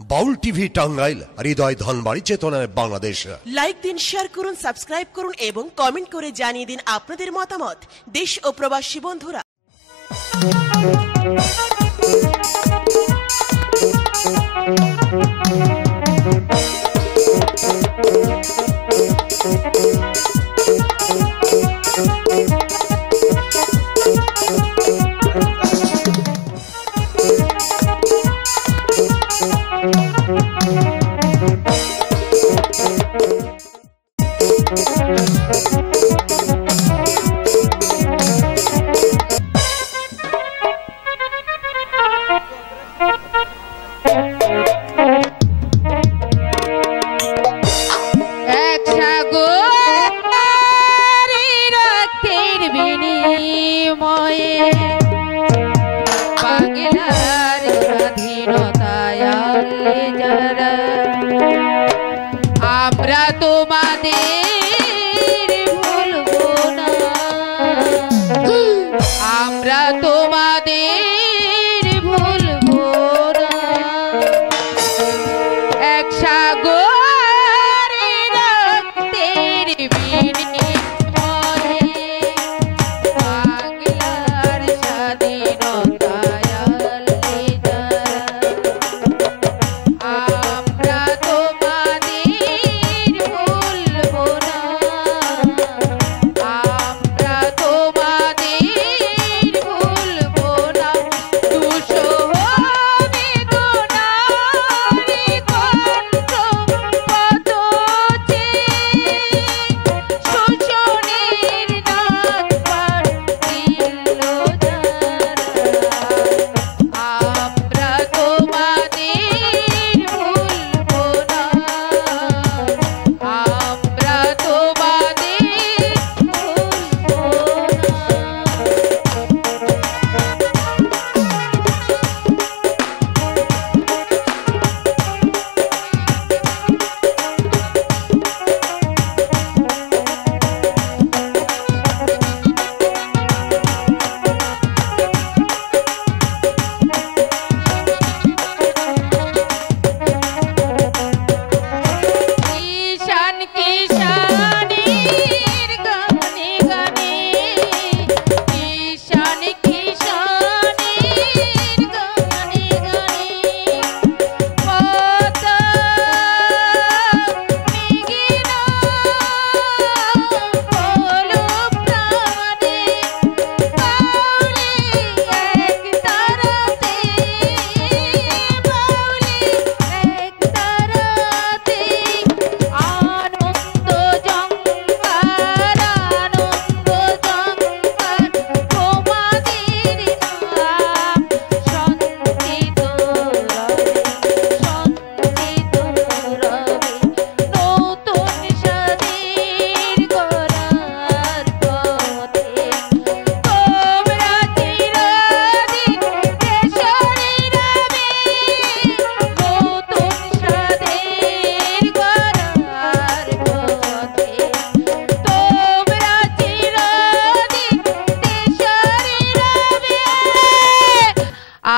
বাউল TV Tangail, হৃদয় ধনবাড়ি, চেতনায় Bangladesh. Like দিন, share করুন, সাবস্ক্রাইব করুন এবং কমেন্ট করে জানিয়ে দিন আপনাদের মতামত। দেশ ও প্রবাসী বন্ধুরা,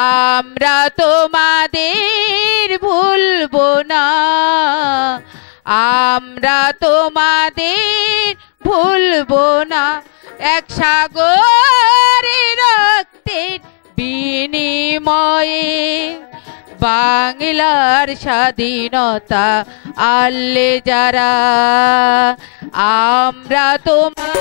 আমরা তোমাদের ভুলবো না, আমরা তোমাদের ভুলবো না। এক সাগরের রক্তের বিনিময়ে বাংলার স্বাধীনতা আনলে যারা, আমরা তোমাদের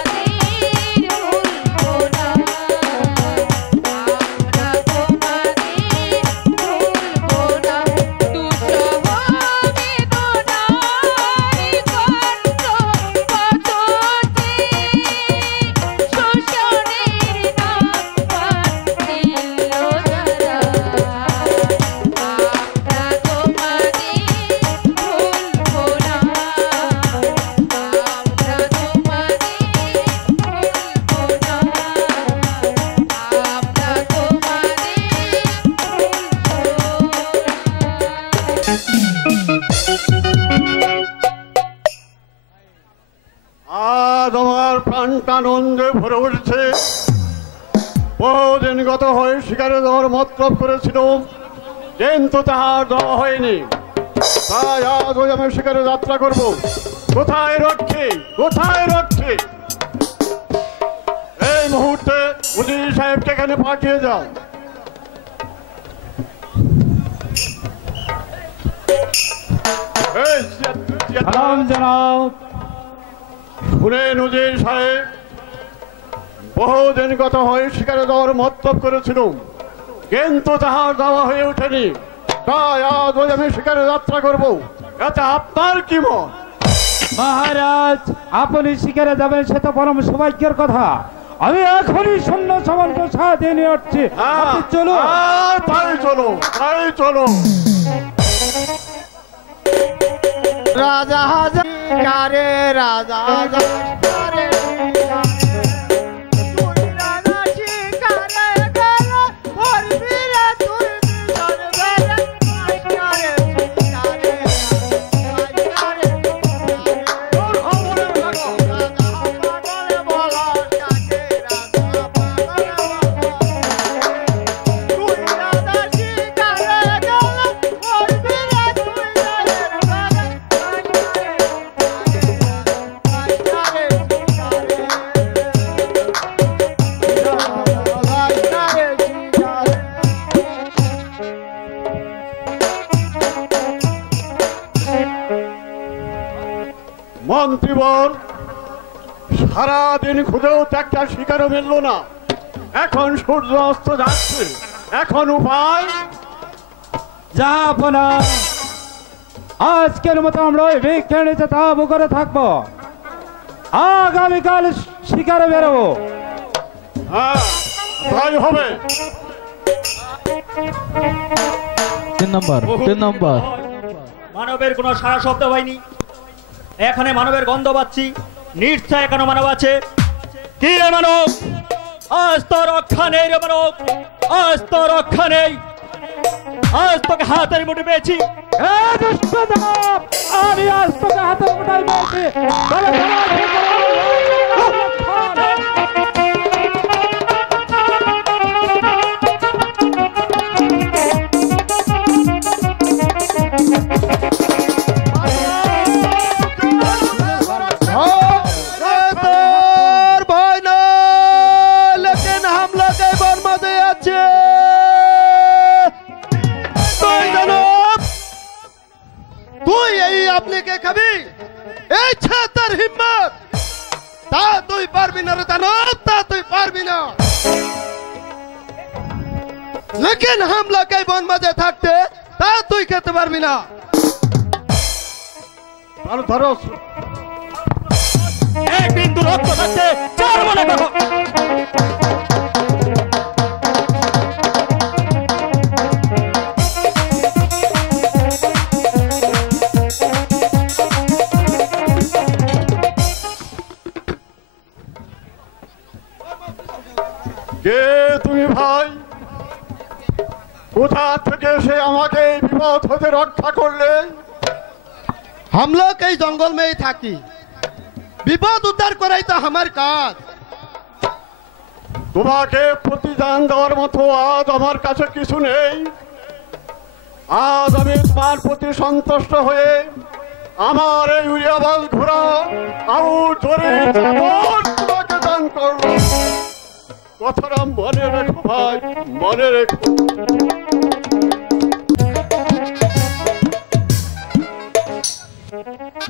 আনন্দে ভরে উঠছে। বহুদিন গত হয়ে শিকারে যাওয়ার মতলব করেছিল, কিন্তু তাহার দেওয়া হয়নি। তাই আজ ওই আমি শিকারে যাত্রা করব। কোথায় রক্ষী, কোথায় রক্ষী? এই মুহূর্তে উজির সাহেবকে এখানে পাঠিয়ে যাও। শুনেন উজির সাহেব, বহুদিন গত হয়ে শিকারে যাওয়ার মতলব করেছিলাম, কিন্তু তাহার দেওয়া হয়ে ওঠেনি। তাই আজ ওই আমি শিকারে যাত্রা করব। এতে আপনার কি মত? মহারাজ, আপনি শিকারে যাবেন সে তো পরম সৌভাগ্যের কথা। আমি এখনই সৈন্য সামন্ত সাথে নিয়ে আসছি। আপনি চলো। তাই চলো, তাই চলো। রাজা হাজারে রাজা হাজারে মন্ত্রীবর, সারাদিন খুঁজেও তো একটা শিকারও মিলল না। এখন সূর্য অস্ত যাচ্ছে, এখন উপায়? যাবো না, আজকের মতো আমরা ওই ভিক্ষে নিতে তাবু করে থাকবো। আগামীকাল শিকারে বেরোবো। হ্যাঁ, তাই হবে। 3 নম্বর। মানবের কোনো সারা শব্দ হয়নি। এখানে মানবের গন্ধ পাচ্ছি, নিশ্চয় এখানে মানব আছে। কি রে মানব, আজ তো রক্ষা নেই রে মানব, আজ তো রক্ষা নেই। আজ তোকে হাতের মুঠে পেয়েছি। আমি আজ তোকে হাতের মুঠায় পেয়েছি। लेकिन हम लोग के बन मजे থাকতে তা তুই খেতে পারবি না। ধরো, এক বিন্দু রক্ত থাকতে চার মনে দেখো। কে তুমি ভাই? কোথা থেকে সে আমাকে এই বিপদ হতে রক্ষা করলে? हम लोग এই জঙ্গল में ही থাকি, বিপদ উদ্ধার করাই তো আমার কাজ। তোমাকে প্রতিদান দেওয়ার মতো আজ আমার কাছে কিছু নেই। আজ আমি তোমার প্রতি সন্তুষ্ট হয়ে আমার এই উড়িয়াবাজ ঘোড়া আরো জোরে তোমাকে দান করলো। কথাটা মনে রেখো ভাই, মনে রেখো।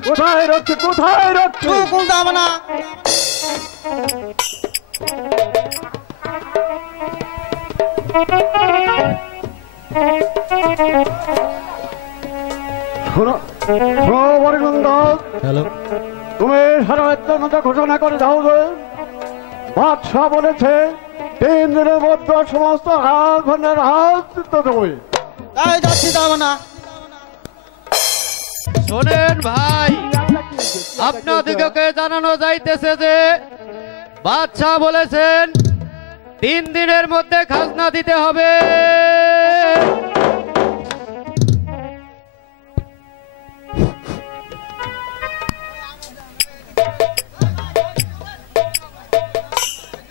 কোথায় রক্ষী, কোথায় রক্ষী? কোন দাম না হ্যালো, তুমি সারা রাজ্যের মধ্যে ঘোষণা করে দাও যে বাদশাহ বলেছে 3 দিনের মধ্যে সমস্ত রাজধানের হাত দিতে দেবে। তাই যাচ্ছি দাম না। শোনেন ভাই, আপনাদিগকে জানানো যাইতেছে যে বাদশাহ বলেছেন 3 দিনের মধ্যে খাজনা দিতে হবে।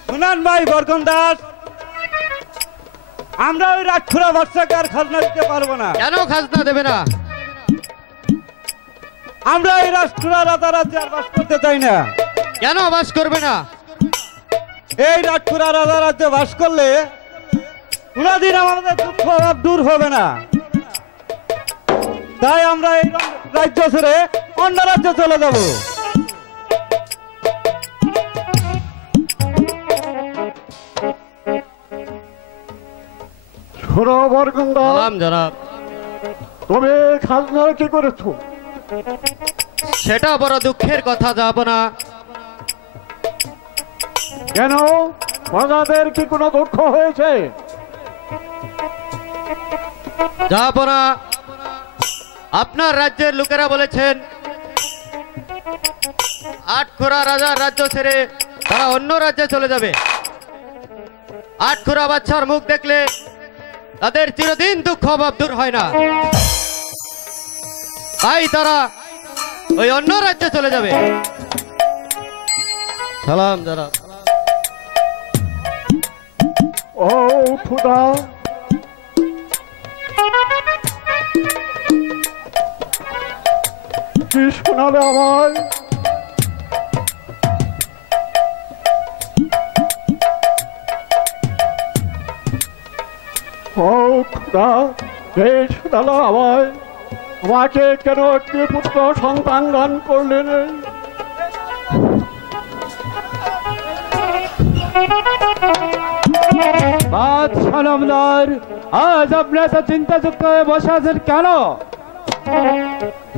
শুনান ভাই বরকন্দাস, আমরা ওই রাজখুরা বাদশাকে আর খাজনা দিতে পারবো না। কেন খাজনা দেবে না? আমরা এই রাজখুরা রাজারাজ্যে আর বাস করতে চাই না। কেন বাস করবে না? এই রাজখুরা রাজারাজ্যে বাস করলে কোনদিন আমাদের দুঃখ অভাব দূর হবে না। তাই আমরা এই রাজ্য ছেড়ে অন্য রাজ্যে চলে যাব। জনাব, তবে খাজনা কি করেছো? সেটা বড় দুঃখের কথা, যাব না। কেন, প্রজাদের কি কোনো দুঃখ হয়েছে? যাব না। আপনার রাজ্যের লোকেরা বলেছেন আটখোরা রাজার রাজ্য ছেড়ে তারা অন্য রাজ্যে চলে যাবে। আটখোরা বাচ্চার মুখ দেখলে তাদের চিরদিন দুঃখ অভাব দূর হয় না, তাই তারা ওই অন্য রাজ্যে চলে যাবে। সালাম জনাব। ও খুদা, কি শোনালে আমায়? ও খুদা, কে শোনালো আমায়? আমাকে কেন একটি পুত্র সন্তান দান করলেন? বাদশাহ নামদার, আজ আপনি এত চিন্তাযুক্ত হয়ে বসে আছেন কেন?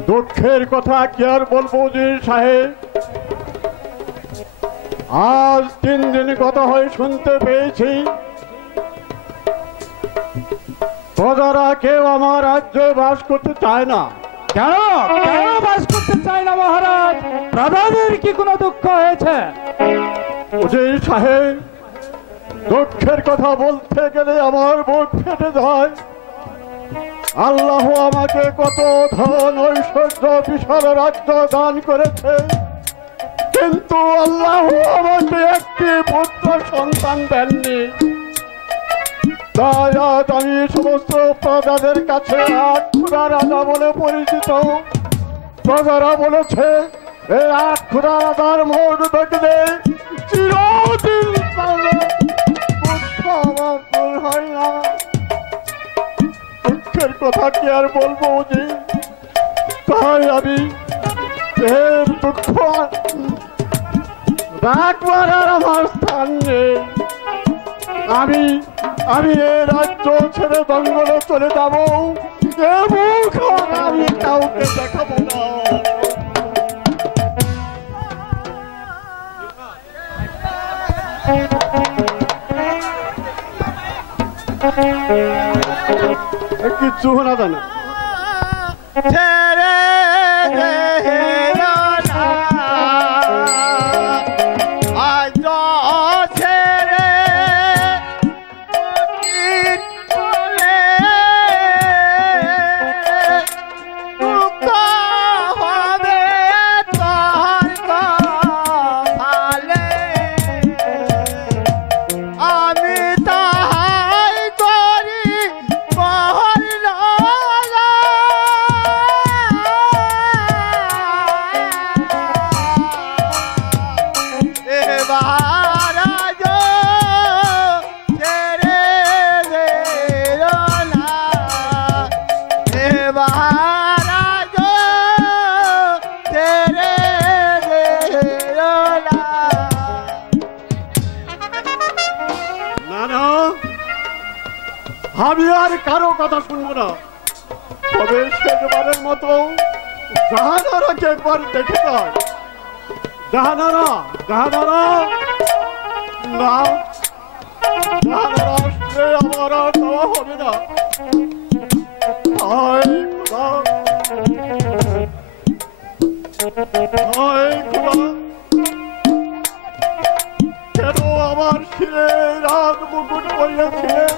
দুঃখের কথা কি আর বলবো উজির সাহেব, আজ 3 দিন গত হয়ে শুনতে পেয়েছি প্রজারা কেউ আমার রাজ্যে বাস করতে চায় না। কেন কেন বাস করতে চায় না মহারাজ? প্রজাদের কি কোনো দুঃখ হয়েছে? উজির সাহেব, দুঃখের কথা বলতে গেলে আমার বুক ফেটে যায়। আল্লাহ আমাকে কত ধন ঐশ্বর্য বিশাল রাজ্য দান করেছে, কিন্তু আল্লাহ আমাকে একটি পুত্র সন্তান দেননি। তাই আজ আমি সমস্ত প্রজাদের কাছে আটখোরা রাজা বলে পরিচিত। প্রজারা বলেছে এই আটখোরা রাজার মুখ দেখলে চিরদিন হয় না। দুঃখের কথা কি আর বলবো যে, তাই আমি এর দুঃখ রাখবার আর আমার স্থান নেই। আমি এই রাজ্য ছেড়ে জঙ্গলে চলে যাবো, এ মুখ আমি কাউকে দেখাবো না। কিচ্ছু শোনা যায় না। আমি আর কারো কথা শুনবো না। তবে শেষবারের মতো জাহানারাকে একবার দেখে যায়। জাহানারা, জাহানারা না, জাহানারা আসলে আমার আর দেওয়া হবে না। কেন আমার শিরে রাত মুকুট পড়িয়েছিলেন?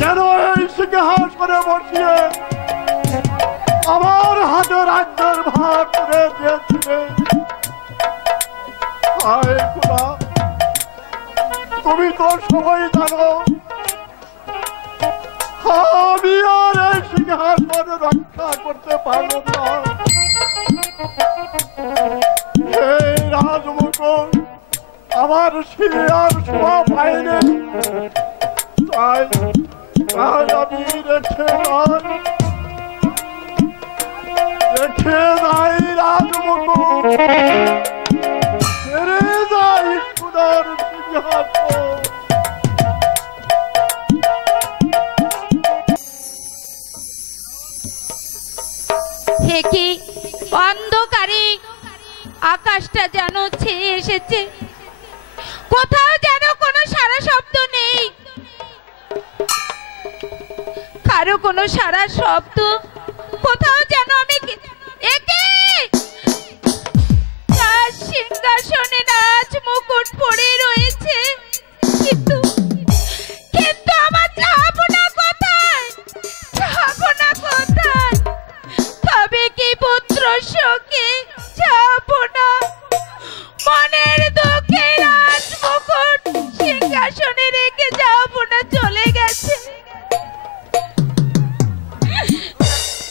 কেন এই সিংহাসনে বসিয়ে আমার হাতে রাজ্যের ভাগ করে দিয়েছিলেন? তুমি তো সবাই জানো আমি আর এই সিংহাসন রক্ষা করতে পারবো না। এই রাজমুকুট আমার শিরার শোভা পায়নি, তাই আমি রেখে যাই রাজমুকুট, ছেড়ে যাই সোনার সিংহাসন। হে কি অন্ধকারে আকাশটা যেন ছেয়ে এসেছে, কোথাও যেন কোনো সারা শব্দ নেই, কারো কোনো সারা শব্দ, কোথাও যেন আমি সিংহাসনে নাচ মুকুট পড়ে রয়েছে, কিন্তু কিন্তু আমার যাবো না কোথায়, যাবো না কোথায়, তবে কি পুত্র শোকে যাবো না, মনের দুঃখে রাজ মুকুট সিংহাসনে রেখে যাবো না, চলে গেছে,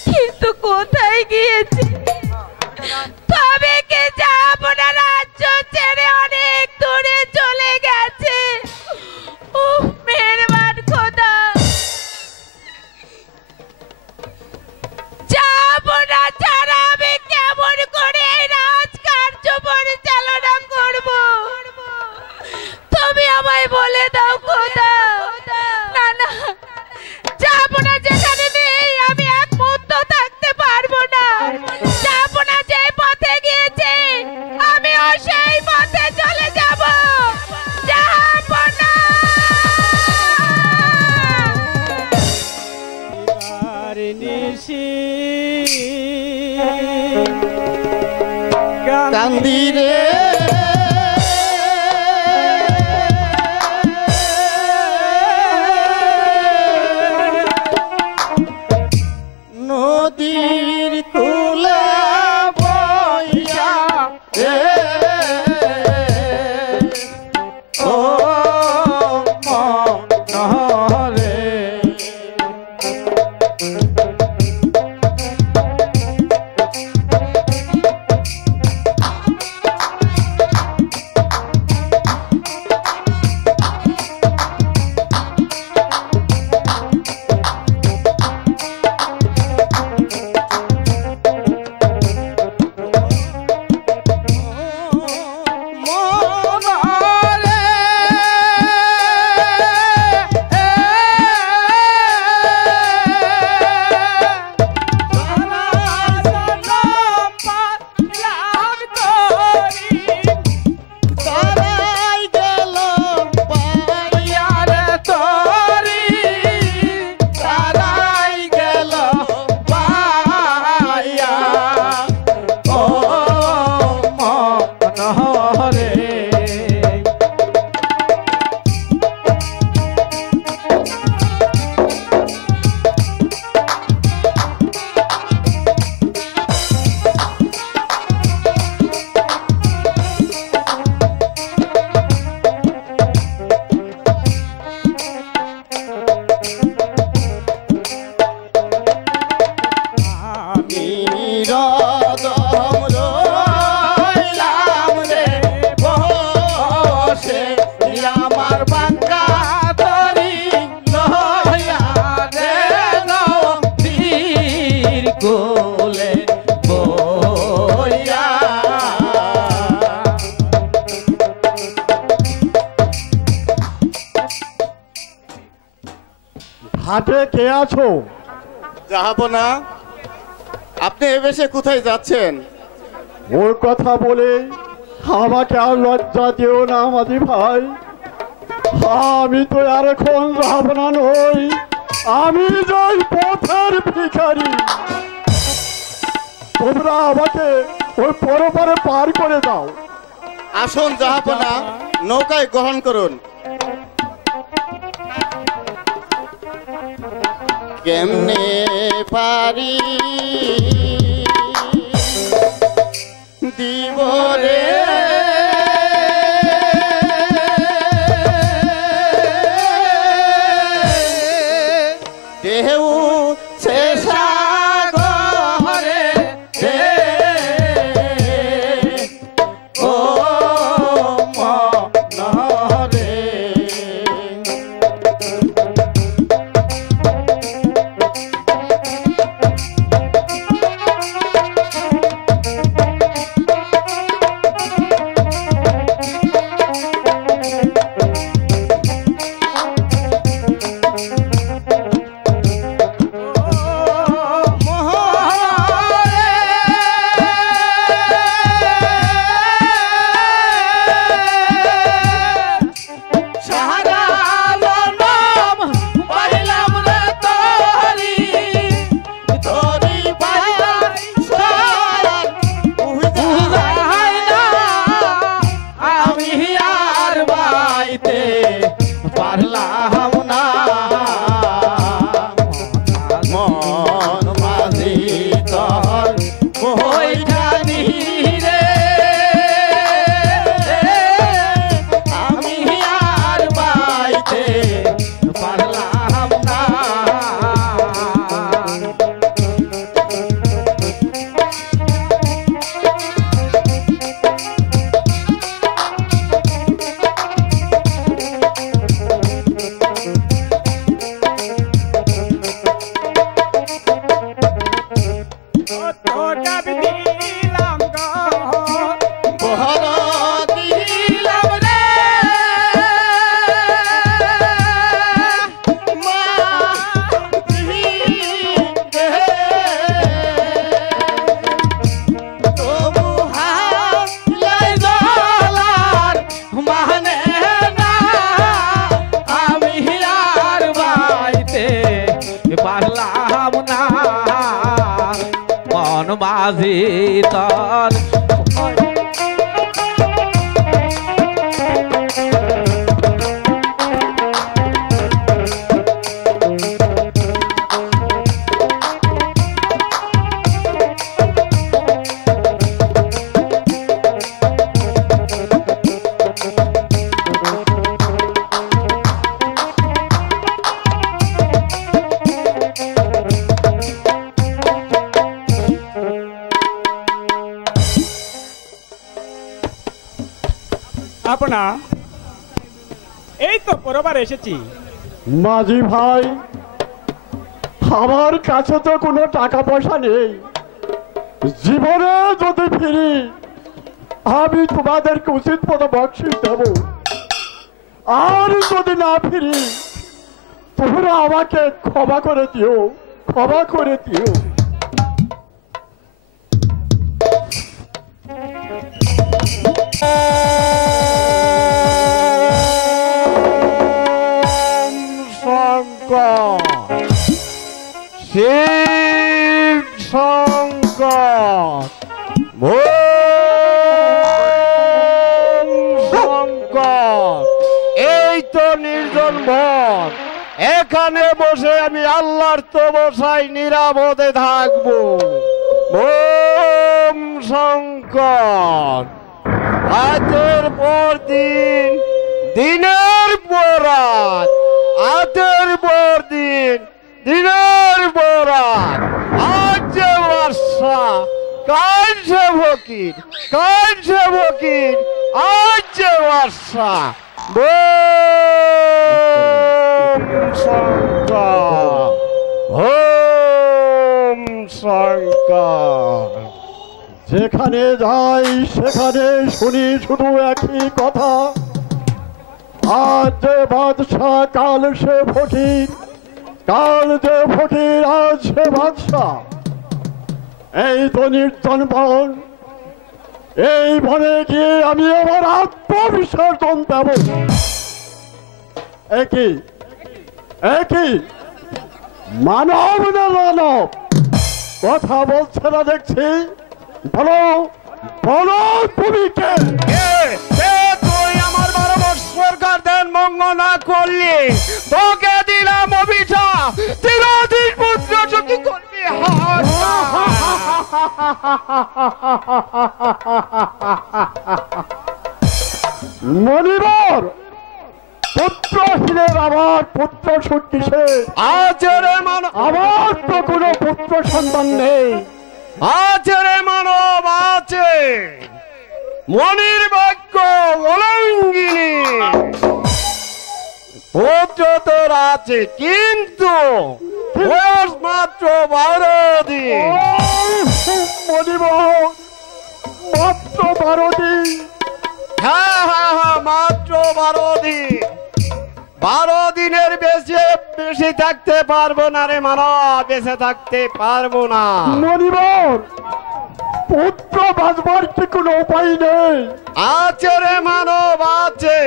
কিন্তু কোথায় গিয়েছে, তবে কে যাবো না, রাজ্য ছেড়ে অনেক দূরে চলে গেছে। মেহেরবান খোদা, যাবো না ছাড়া আমি কেমন করে এই রাজকার্য পরিচালনা করবো, তুমি আমায় বলে দাও খোদা। না না, যাবো না, যেখানে নেই আমি এক মুহূর্ত থাকতে পারবো না, যাবো না, যে পথে গিয়েছে আমিও সেই পথে চলে যাবো, যাবো না। কান্দি রে নদীর কূলে বইয়া রে ও মন রে হাটে কে আছো? জাহাপনা, আপনি এ বেশে কোথায় যাচ্ছেন? ওর কথা বলে আমাকে আর লজ্জা দিও না মাঝি ভাই, আমি তো আর এখন যাবো না নই, আমি যাই পথের ভিখারি, তোমরা আমাকে ওই পরপারে পার করে দাও। আসুন জাহাপনা, নৌকায় গ্রহণ করুন। কেমনে পারি দিব রে মাঝি তার আপনা এই তো পরবার এসেছি। মাঝি ভাই, আমার কাছে তো কোনো টাকা পয়সা নেই। জীবনে যদি ফিরি আমি তোমাদেরকে উচিত মতো বকশিশ দেব, আর যদি না ফিরি তোমরা আমাকে ক্ষমা করে দিও, ক্ষমা করে দিও। শিব শঙ্কর শঙ্কর, এই তো নির্জন বন, এখানে বসে আমি আল্লাহর তপস্যায় নিরাপদে থাকবো। ওম শঙ্কর। রাতের পর দিন, দিনের পর রাত, রাতের পর দিন, দিনের পর রাত, আজ যে বর্ষা, কাল যে ফকির, কাল যে ফকির, আজ যে বর্ষা। ওম শঙ্কর, ওম শঙ্কর। যেখানে যাই সেখানে শুনি শুধু একই কথা, আজ যে বাদশাহ কাল সে ফকির, কাল যে ফকির আজ সে বাদশাহ। এই তো নির্জন বন, এই বনে গিয়ে আমি আমার আত্মবিসর্জন দেব। একই একই মানব না মানব কথা বলছে না দেখছি। বলো বলো তুমি কে? তুই আমার 12 বৎসর গার্ডেন মঙ্গল না করলি, তোকে দিলাম অভিশাপ, চিরদিন পুত্র সুখী করবি। মনিবর, পুত্রহীনের আমার পুত্র সুখ কিসে? আচরে মানব, আমার তো কোনো পুত্র সন্তান নেই। আচরে মানব আছে, মনির বাক্য অলঙ্গিনী। পুত্র তোর আছে, কিন্তু বয়স মাত্র 12 দিন। মনিবর, মাত্র 12 দিন? হ্যাঁ হ্যাঁ হ্যাঁ, মাত্র 12 দিন। 12 দিনের বেশি থাকতে পারবো না রে মানব, বেঁচে থাকতে পারবো না। মনিবর, পুত্র বাঁচবার কি কোনো উপায় নেই? আছে রে মানব, আছে।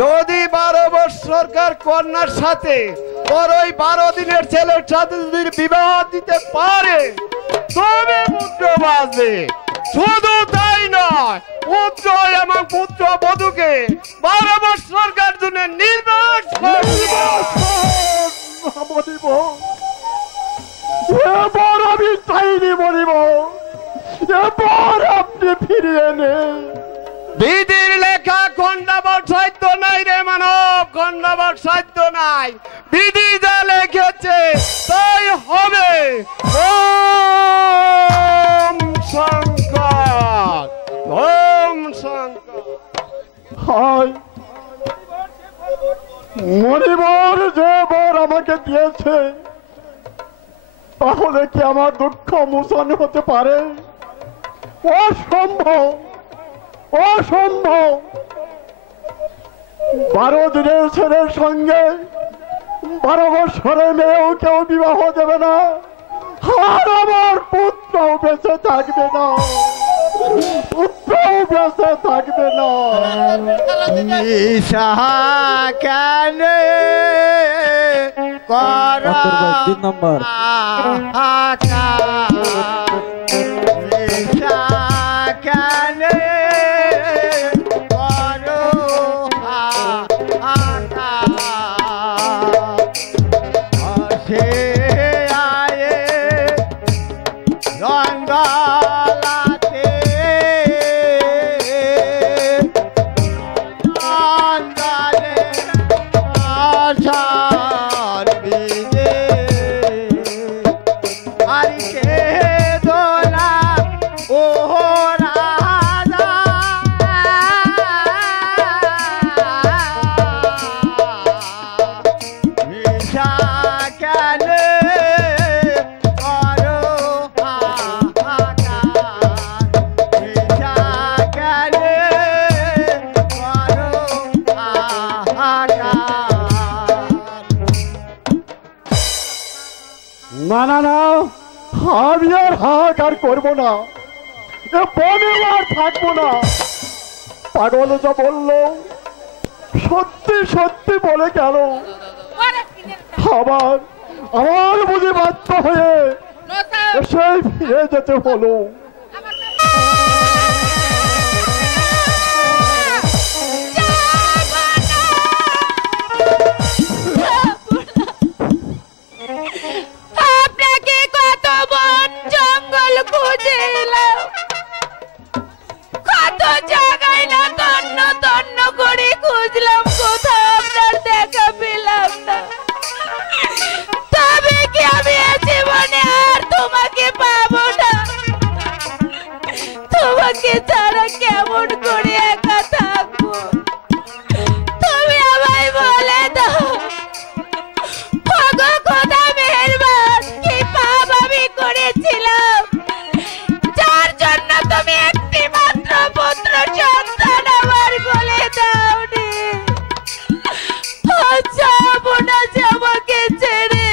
যদি 12 বৎসরকার কন্যার সাথে তোর ওই 12 দিনের ছেলের সাথে যদি বিবাহ দিতে পারে তবে পুত্র বাঁচবে। শুধু তাই নয়, পুত্র এবং পুত্র বধূকে 12 বৎসরকার জন্য নির্বাস এবার আমি চাইনি মনিব, এবার আপনি ফিরিয়ে নেন। বিধির লেখা খণ্ডাবর সাধ্য নাই রে মানব, খণ্ডাবর সাধ্য নাই। বিধি যা লিখেছে তাই হবে। ওম শঙ্কর, ওম শঙ্কর। হায় মনিবর, যে বর আমাকে দিয়েছে তাহলে কি আমার দুঃখ মোচন হতে পারে? অসম্ভব, অসম্ভব। 12 দিনের ছেলের সঙ্গে 12 বছরের মেয়েও কেউ বিবাহ দেবে না, আর আমার পুত্রও বেঁচে থাকবে না, পুত্রও বেঁচে থাকবে না। নিশা কেন করা 3 নম্বর। না না, আমি আর হাহাকার করবো না, এ বনে আর থাকবো না। পাগল যা বললো সত্যি সত্যি বলে গেল। আবার আমার বুঝি বাধ্য হয়ে এসে ফিরে যেতে হলো। আপনাকে কত বন জঙ্গল খুঁজে এলাম, কত জায়গায় না তন্ন তন্ন করে খুঁজলাম, কোথাও আপনার দেখা পেলাম না। তবে কি আমি এ জীবনে আর তোমাকে পাবো না? তোমাকে ছাড়া কেমন করে একা থাকবো? তুমি আমায় বলে দাও, খোদা মেহেরবান, কি পাপ আমি করেছিলাম যার জন্য তুমি একটি মাত্র পুত্র সন্তান আমার কোলে দাওনি? যাবো না যে আমাকে ছেড়ে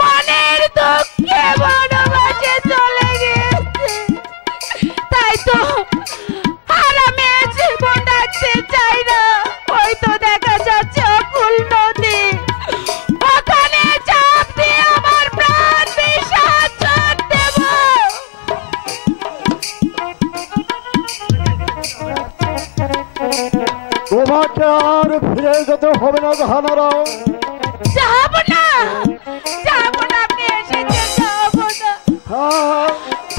মনের দুঃখে বনবাসে চলে গেছে। তাই তো আর আমি জীবন রাখতে চাই না। ওই তো দেখা যাচ্ছে অকুল নদী, ওখানে চাপ দিয়ে আমার প্রাণ বিসর্জন দেব। তোমাকে আর ফিরে যেতে হবে না জাহানারা। যাবো না, যাবো না, আপনি এসেছেন, যাবো না।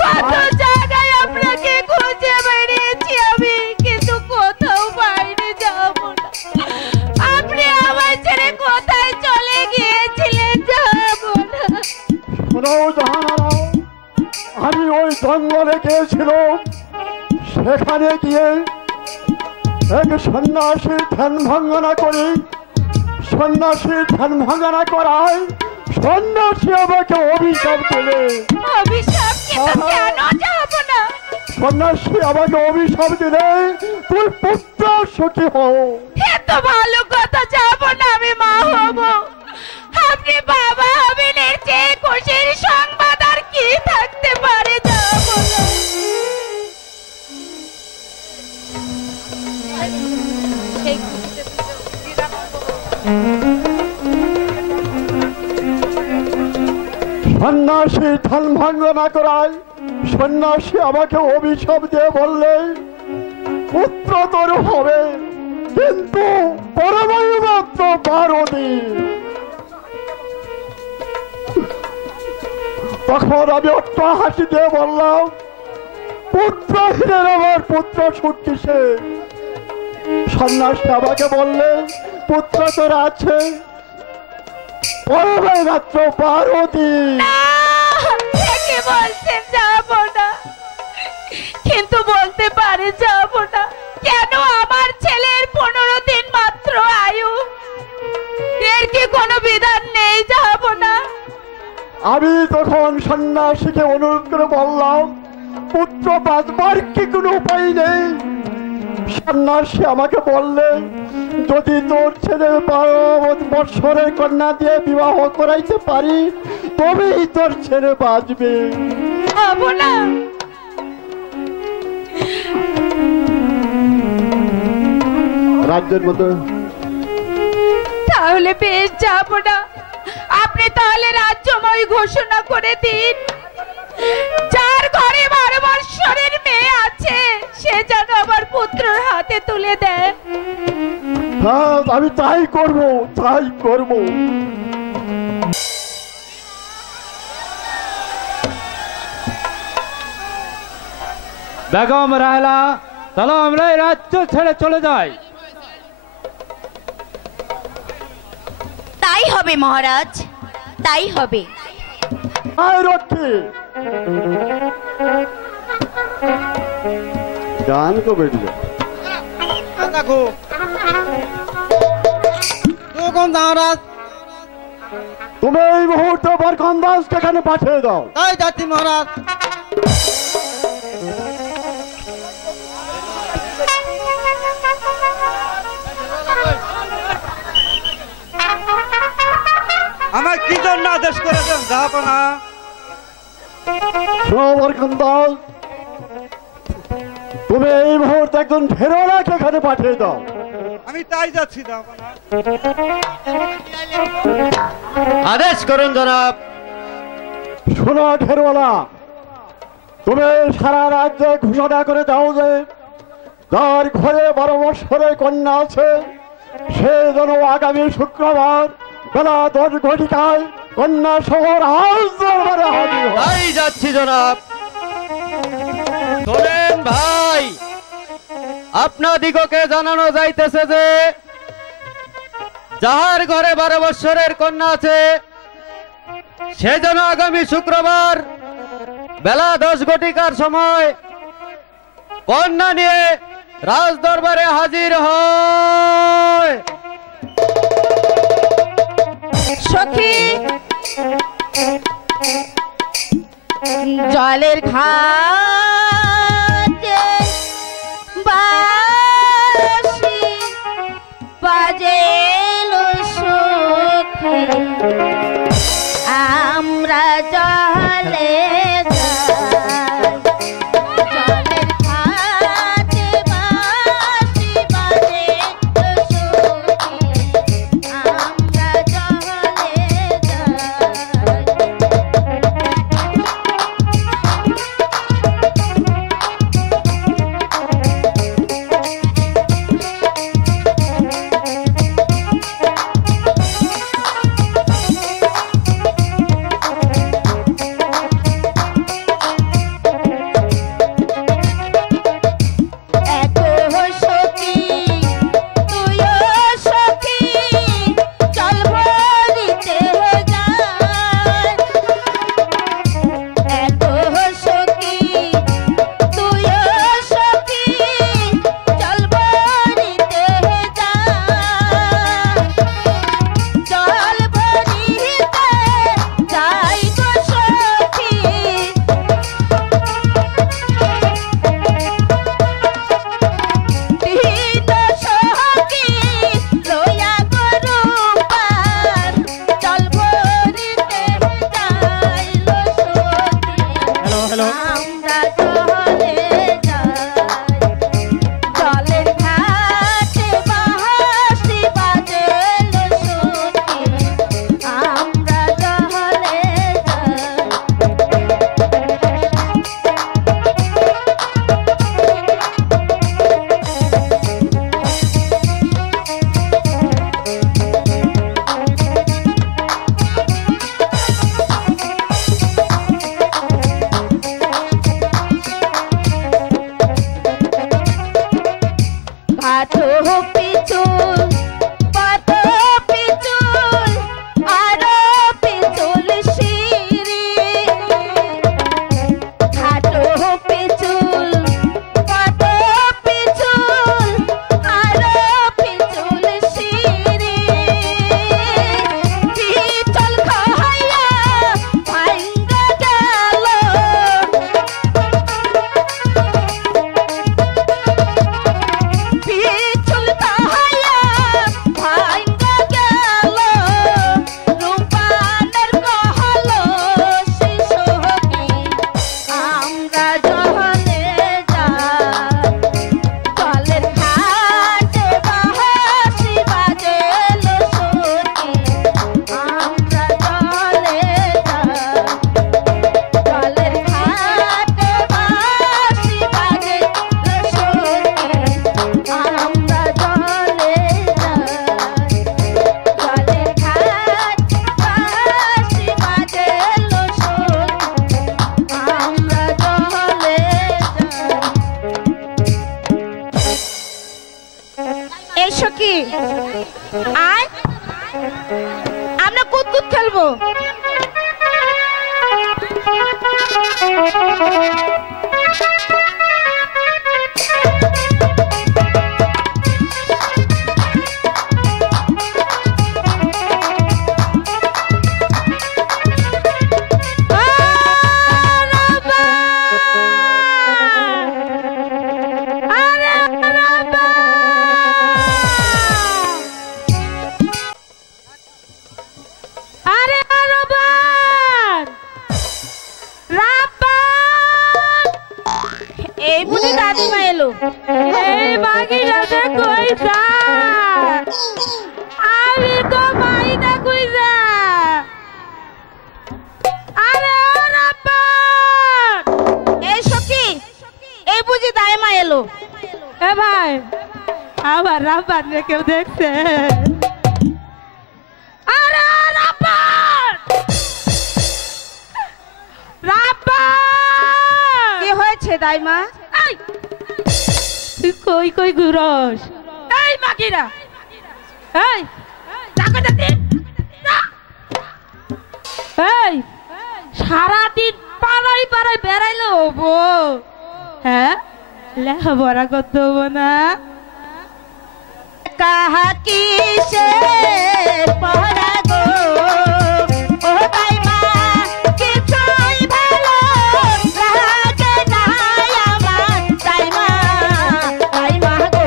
কত জায়গায় আপনাকে খুঁজে বেরিয়েছি আমি, কিন্তু কোথাও পাইনি। যাবো না, আপনি আমার ছেড়ে কোথায় চলে গিয়েছিলেন? যাবো না। শোনো জাহানারা, আমি ওই জঙ্গলে গিয়েছিলাম, সেখানে গিয়ে এক সন্ন্যাসী ধ্যান ভঙ্গনা করি। সন্ন্যাসী ধ্যান ভঙ্গনা করায় সন্ন্যাসী আমাকে অভিশাপ দিলে। অভিশাপ? কিন্তু কেন? যাবো না। সন্ন্যাসী আমাকে অভিশাপ দিলে তুই পুত্র সুখী হও। এত ভালো কথা। যাবো না, আমি মা হব, আপনি বাবা হবেন, এর চেয়ে খুশির সংবাদ আর কি থাকতে পারে? যাবো না। সন্ন্যাসী ধ্যান ভঙ্গ না করায় সন্ন্যাসী আমাকে অভিশাপ দিয়ে বললে পুত্র তোর হবে, কিন্তু পরমায়ু মাত্র 12 দিন। তখন আমি অট্ট হাসি দিয়ে বললাম, পুত্রহীনের আমার পুত্র সুখ কিসে? সন্ন্যাসী আমাকে বললে পুত্র তোর আছে, পরমায়ু মাত্র 12 দিন। কি বলছেন? যাবো না, কিন্তু বলতে পারে যাবো না কেন? আমার ছেলের 15 দিন মাত্র আয়ু, এর কি কোনো বিধান নেই? যাবো না। আমি তখন সন্ন্যাসীকে অনুরোধ করে বললাম, পুত্র বাঁচবার কি কোনো উপায় নেই? সন্ন্যাসী আমাকে বললে, যদি তোর ছেলে 12 বৎসরের কন্যা দিয়ে বিবাহ করাইতে পারি তবেই তোর ছেলে বাঁচবে। যাবো না। রাজ্যের মতো তাহলে বেশ, যাবো না। আপনি তাহলে রাজ্যময় ঘোষণা করে দিন, যার ঘরে 12 বৎসরের মেয়ে আছে সে যেন আমার পুত্রের হাতে তুলে দেয়। হ্যাঁ, আমি তাই করব, তাই করব। বেগম রাহেলা, চলো আমরা এই রাজ্য ছেড়ে চলে যাই। তাই হবে মহারাজ, তাই হবে। রক্ষী গান কো বেরিয়ে দেখো মহারাজ, তুমি এই মুহূর্তে বরকন্দাজকে এখানে পাঠিয়ে দাও। তাই যাচ্ছি মহারাজ। আমার কি জন্য আদেশ করেছেন জাহাপনা? তুমি এই মুহূর্তে একজন ফেরোয়াকে এখানে পাঠিয়ে দাও। আমি তাই যাচ্ছি জাহাপনা। আদেশ করুন জনাব। শোনো ফেরোয়ালা, তুমি সারা রাজ্যে ঘোষণা করে দাও যে যার ঘরে 12 বৎসরের কন্যা আছে সে যেন আগামী শুক্রবার বেলা 10 ঘটিকায় কন্যা শহর দরবারে হাজির হয়। তাই যাচ্ছি জনাব। শোনেন ভাই, আপনাদিগকে জানানো যাইতেছে যে যাহার ঘরে 12 বৎসরের কন্যা আছে সে যেন আগামী শুক্রবার বেলা 10 ঘটিকার সময় কন্যা নিয়ে রাজ দরবারে হাজির হয়। সখী জলের ঘাটে বাঁশি বাজেলো সখী, আমরা জলে আয় আমরা কুতকুত খেলবো। এই বুঝি দাদিমা এলো। এই বাকিটা যে কই যা, আমি তো পাই না কই যা। আরে ও রাব্বান, এই সখী, এই বুঝি দাইমা এলো। এ ভাই, আমার রাব্বান রে কেউ দেখছে? আরে রাব্বান, রাব্বান, কি হয়েছে দাইমা? এই তুই কই কই ঘুরস? এই মাগিরা, এই টাকাটা দে। এই সারাদিন পাড়াই পাড়াই বেড়াইলো হবো, হ্যাঁ লেখাপড়া করতে হবো না? কাহা কিসের পড়া গো, ও দাইমা কিছুই ভালো লাগে না আমার দাইমা, দাইমা গো।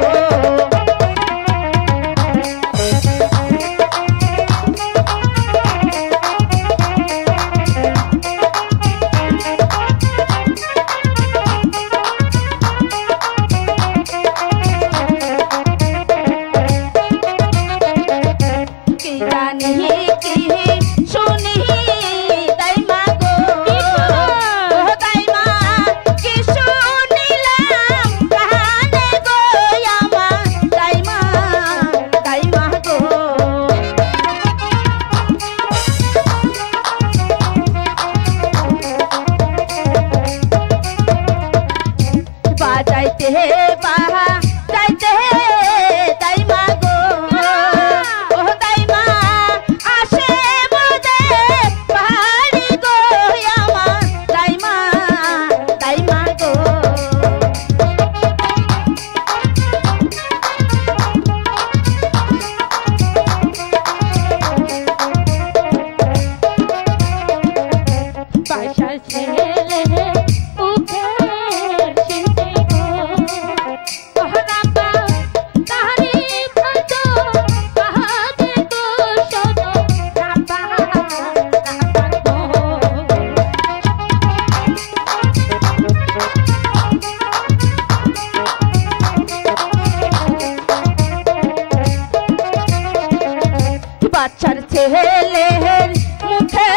বাচ্চার ছেলের মুখে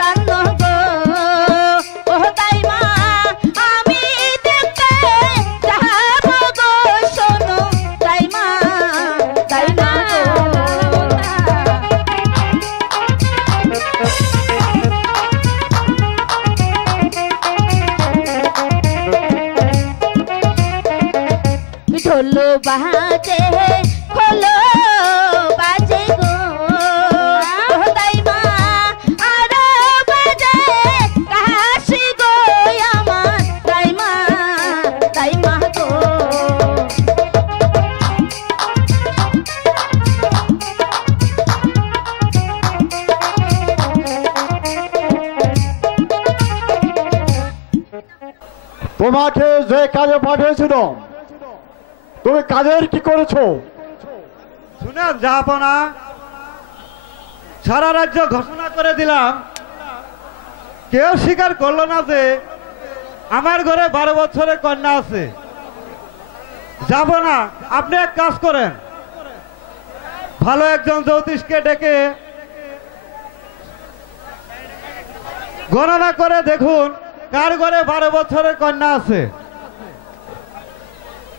রান্ন গো, ও দাইমা আমি দেখতে যাব গো, শোনো দাইমা, দাইমা গো। ঢোল বাজে খোলো বাজে গো, ও দাইমা আরো বাজে কাশি গো আমার দাইমা, দাইমা গো। তোমাকে যে কাজে পাঠিয়েছিল তুমি কাজের কি করেছো? শুনে যাবো না, সারা রাজ্য ঘোষণা করে দিলাম, কেউ স্বীকার করলো না যে আমার ঘরে 12 বছরের কন্যা আছে। যাব না, আপনি এক কাজ করেন, ভালো একজন জ্যোতিষকে ডেকে গণনা করে দেখুন কার ঘরে 12 বছরের কন্যা আছে।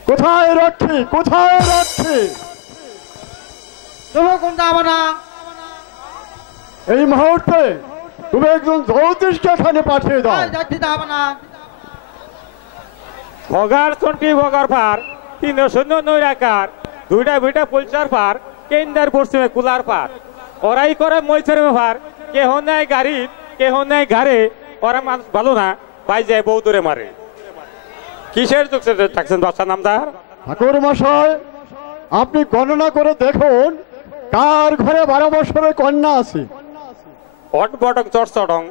কোথায় রক্ষী, কোথায় রক্ষী? তুমি কোন যাবো না, এই মুহূর্তে তুমি একজন জ্যোতিষকে এখানে পাঠিয়ে দাও। যাবো না। ভগার চন্টি ভগার পার, 300 নৈরাকার, 2টা বিটা পুলচার পার, কেন্দার পশ্চিমে কুলার পার। ওরাই করে মৈছের ব্যাপার, কেহ নেয় গাড়ি, কেহ নেয় ঘাড়ে, ওরা মানুষ ভালো না, পাই যায় বউ দূরে মারে। কিসের যুগ থাকছেন বাচ্চা নামদার? ঠাকুর মশাই, আপনি গণনা করে দেখুন কার ঘরে 12 বছরের কন্যা আছে। অট বটং চট চটং,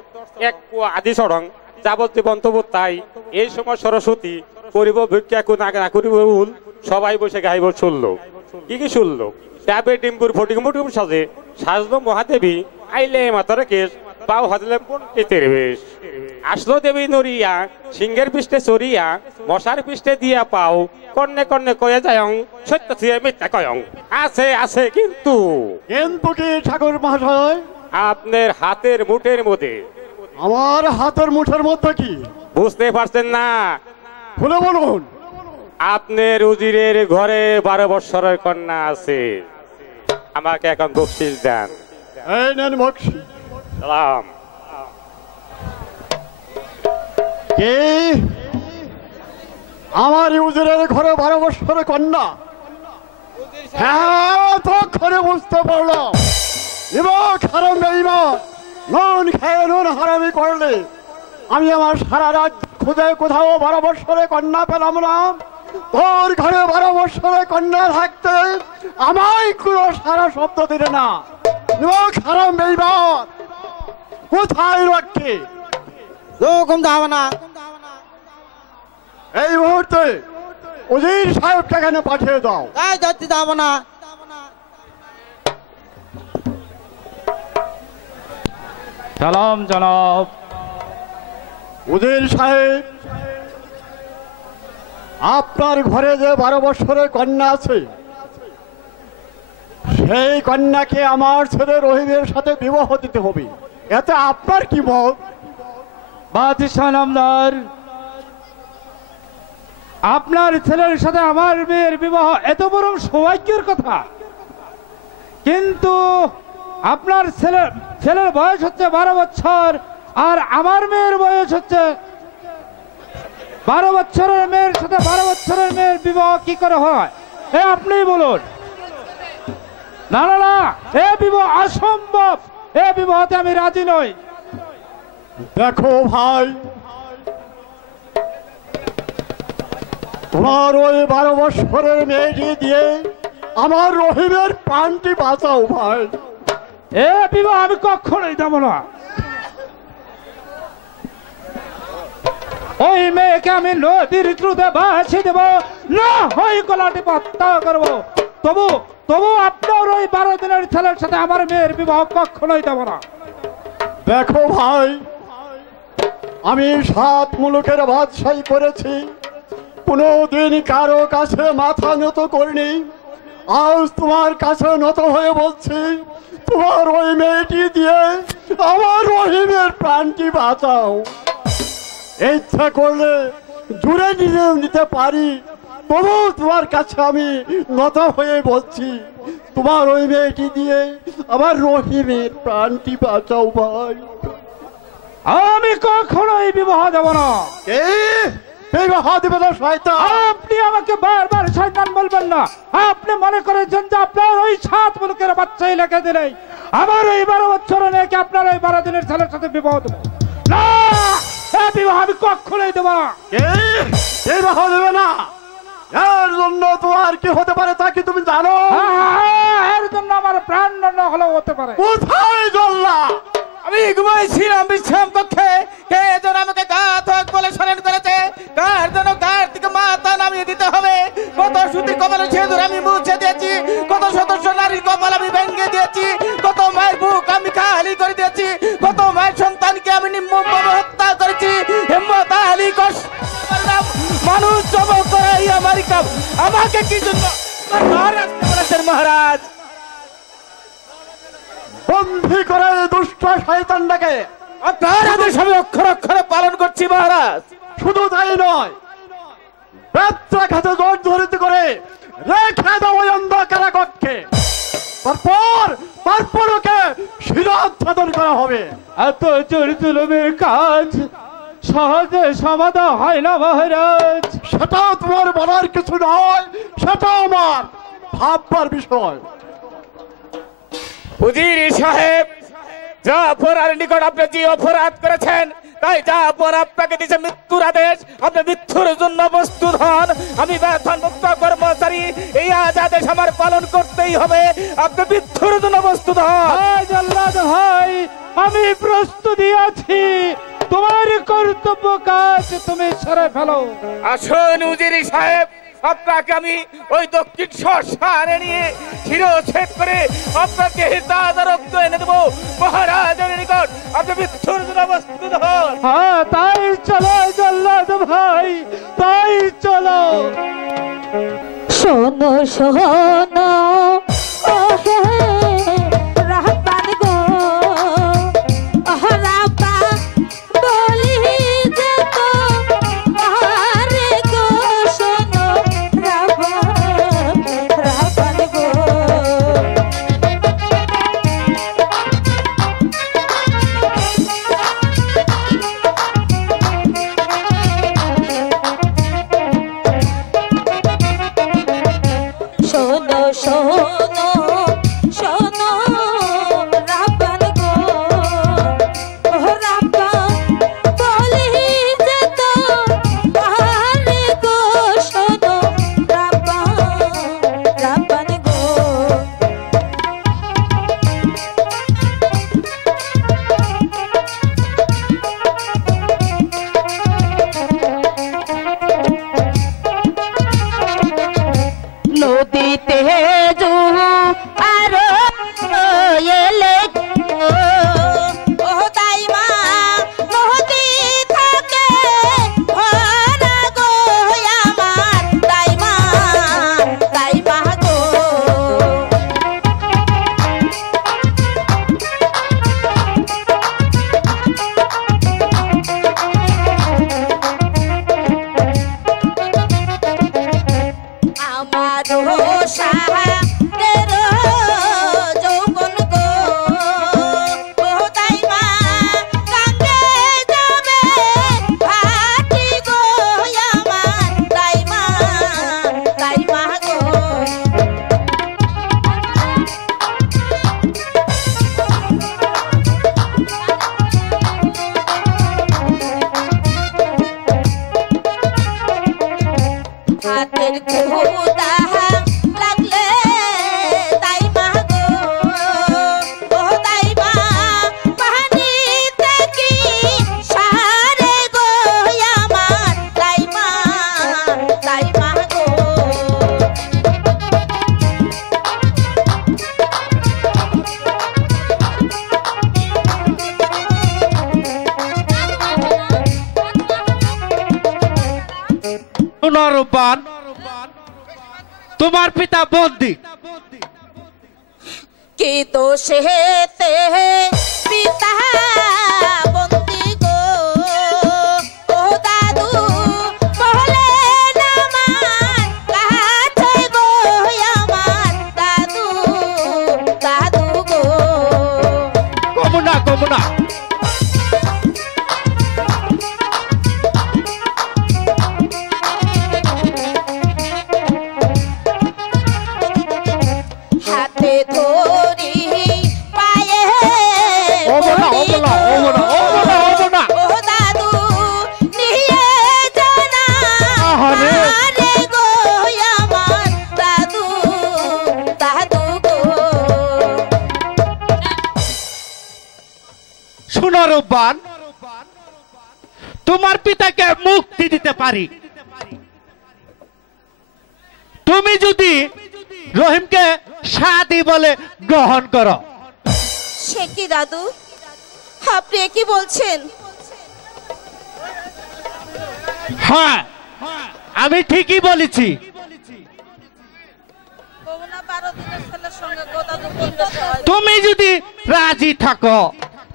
এক আদি চড়ং, যাবজ্জীবন তবু তাই। এই সময় সরস্বতী করিব ভিক্ষা না করিব উল, সবাই বসে গাইব শুনলো। কি কি শুনলো? ট্যাবে ডিম্বুর ফটিক মুটুম সাজে, সাজলো মহাদেবী, আইলে মাতার কেশ, পাও হাজলে পণ্ডিতের বেশ। আসলো দেবী নরিয়া, সিংহের পৃষ্ঠে চড়িয়া, মশার পৃষ্ঠে দিয়া পাও কন্যে কন্যে কয়ে যায় সত্য থিয়ে মিথ্যা কয় আছে আছে কিন্তু কিন্তু কি ঠাকুর মহাশয়? আপনার হাতের মুঠের মধ্যে। আমার হাতের মুঠের মধ্যে কি বুঝতে পারছেন না? খুলে বলুন। আপনার উজিরের ঘরে 12 বৎসরের কন্যা আছে। আমাকে এখন বকশিশ দেন। এই নেন বকশিশ। সালাম। কে আমার উজিরের ঘরে 12 বৎসরের কন্যা? হ্যাঁ, তো ঘরে বুঝতে পারলাম। এবার হারাম বেঈমান, নুন খেয়ে নুন হারামি করলে আমি আমার সারা রাত খুঁজে কোথাও 12 বৎসরের কন্যা পেলাম না। তোর ঘরে 12 বৎসরের কন্যা থাকতে আমায় কোনো সারা শব্দ দিলে না। এবার হারাম বেঈমান, কোথায় রাখে? এই মুহূর্তে উজির সাহেবকে এখানে পাঠিয়ে দাও। সালাম জনাব। উজির সাহেব, আপনার ঘরে যে 12 বৎসরের কন্যা আছে সেই কন্যাকে আমার ছেলে রহিমের সাথে বিবাহ দিতে হবে। এতে আপনার কি মত? বাদশাহ নামদার, আপনার ছেলের সাথে আমার মেয়ের বিবাহ এত বড় সৌভাগ্যের কথা, কিন্তু আপনার ছেলের বয়স হচ্ছে 12 বছর আর আমার মেয়ের বয়স হচ্ছে 12 বছরের মেয়ের সাথে 12 বছরের মেয়ের বিবাহ কি করে হয়? এ আপনি বলুন। না না না, এ বিবাহ অসম্ভব। এ বিবাহতে আমি রাজি নই। দেখো ভাই, তোমার ওই 12 বৎসরের মেয়েটি দিয়ে আমার রহিমের প্রাণটি বাঁচাও ভাই। এ বিবাহ আমি কখনোই দেব না। ওই মেয়েকে আমি নদীর স্রোতে ভাসিয়ে দেব, না হয় গলাটি হত্যা করবো। তবু আপনার ওই 12 দিনের ছেলের সাথে আমার মেয়ের বিবাহ কখনোই দেব না। দেখো ভাই, আমি 7 মুলুকের বাদশাহী করেছি, কোনোদিন কারো কাছে মাথা নত করিনি। আজ তোমার কাছে নত হয়ে বলছি, তোমার ওই মেয়েটি দিয়ে আমার রহিমের প্রাণটি বাঁচাও। ইচ্ছা করলে জুড়ে নিতে পারি, তবু তোমার কাছে আমি নত হয়ে বলছি, তোমার ওই মেয়েটি দিয়ে আমার রহিমের প্রাণটি বাঁচাও ভাই। আমি কখনোই বিবাহ দেব না। বিবাহ দেবে না শয়তান? আপনি আমাকে বারবার শয়তান বলবেন না। আপনি মনে করেছেন যে আপনার ওই 7 মুলুকের বাচ্চাই লেখে দিলেই আমার ওই 12 বছরের মেয়েকে আপনার ওই 12 দিনের ছেলের সাথে বিবাহ দেব না। এই বিবাহ আমি কখনোই দেব না। বিবাহ দেবে না? এর জন্য তোমার কি হতে পারে তা কি তুমি জানো? এর জন্য আমার প্রাণ দণ্ড হলেও হতে পারে। কোথায় জ্বললা? আমি ঘুমাইছিলাম বিশ্রাম কক্ষে, কে যেন আমাকে গাত হোক বলে স্মরণ করেছে। কার যেন গার দিকে মাথা নামিয়ে দিতে হবে। কত সুতির কপালে সিঁদুর আমি মুছে দিয়েছি, কত সদস্য নারীর কপাল আমি ভেঙে দিয়েছি, কত মায়ের বুক আমি খালি করে দিয়েছি, কত মায়ের সন্তানকে আমি নির্মমভাবে হত্যা করেছি। হিম্মত আলী কষ্ট মানুষ জবর করাই আমার কাম। আমাকে কি জন্য রাখতে বলেছেন মহারাজ? বন্দী করে দুষ্ট শয়তানটাকে আপনার আদেশ আমি অক্ষর অক্ষরে পালন করছি মহারাজ। শুধু তাই নয়, বেত্রাঘাতে জর্জরিত করে রেখে দাও ওই অন্ধকার কক্ষে। তারপর ওকে শিরোচ্ছেদন করা হবে। এত জোর জুলুমের কাজ সহজে সমাধান হয় না মহারাজ। সেটাও তোমার বলার কিছু নয়, সেটাও আমার ভাববার বিষয়। উজির সাহেব, জাফর আলীর নিকট আপনি যে অপরাধ করেছেন, তাই জাফর আপনাকে দিয়েছে মৃত্যুর আদেশ। আপনি মৃত্যুর জন্য প্রস্তুত হন। আমি বেতনমুক্ত কর্মচারী, এই আদেশ আমার পালন করতেই হবে। আপনি মৃত্যুর জন্য প্রস্তুত হন। জল্লাদ ভাই, আমি প্রস্তুতি আছি। তোমার কর্তব্য কাজ তুমি সেরে ফেলো। আসুন উজির সাহেব, আপনাকে আমি ওই দক্ষিণ শ্মশানে নিয়ে শিরোচ্ছেদ করে আপনাকে তাজা রক্ত এনে দেবো মহারাজের নিকট। আপনি মৃত্যুর জন্য প্রস্তুত হন। হ্যাঁ, তাই চলো জল্লাদ ভাই, তাই শোনো শোনো ও হে রাব্বান গো ও রাব্বান বলি যে তো আরে গো শোনো রাব্বান গো শোনো শোনো শোনো রাব্বান গো ও রাব্বান বলি যে তো আরে গো শোনো রাব্বান গো নদীতে আরো এলে ও দাইমা নদী থাকে ভরা গো আমার দাইমা গো আমার সাহাদের যৌবন গো ও দাইমা কাঙ্গে যাবে ভাটি গো আমার দাইমা গো হাতের খুদা লাগলে দাইমা গো ও দাইমা পানিতে কি সারে গো আমার দাইমা গো রূপবান তোমার পিতা বন্দী কি দোষেতে পিতা বন্দী গো ও দাদু বলে নামান কাছে গো আমার দাদু গো কমুনা হাতে ধরি পায়ে ও দাদু নিয়ে জানা আরে গো আমার দাদু গো শোনো রূপবান তোমার পিতাকে মুক্তি দিতে পারি তুমি যদি রহিমকে শাদি বলে গ্রহণ করো। সে কি দাদু আপনি কি বলছেন? হ্যাঁ আমি ঠিকই বলেছি। তুমি যদি রাজি থাকো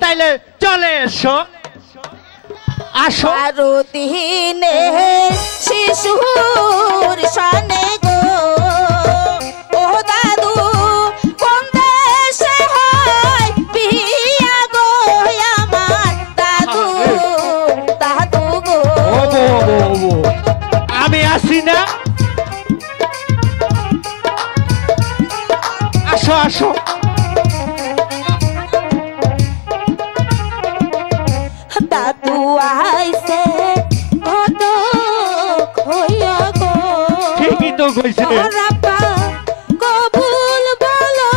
তাইলে চলে এসো। আসো। আরো দিনে শিশুর সনে গো ও দাদু কোন দেশে হয় বিয়া গো আমার দাদু গো। আমি আসি না, আসো আসো। দাদু আইছে ঘটক হইয়া গো ঠিকই তো কইছে। কবুল বলো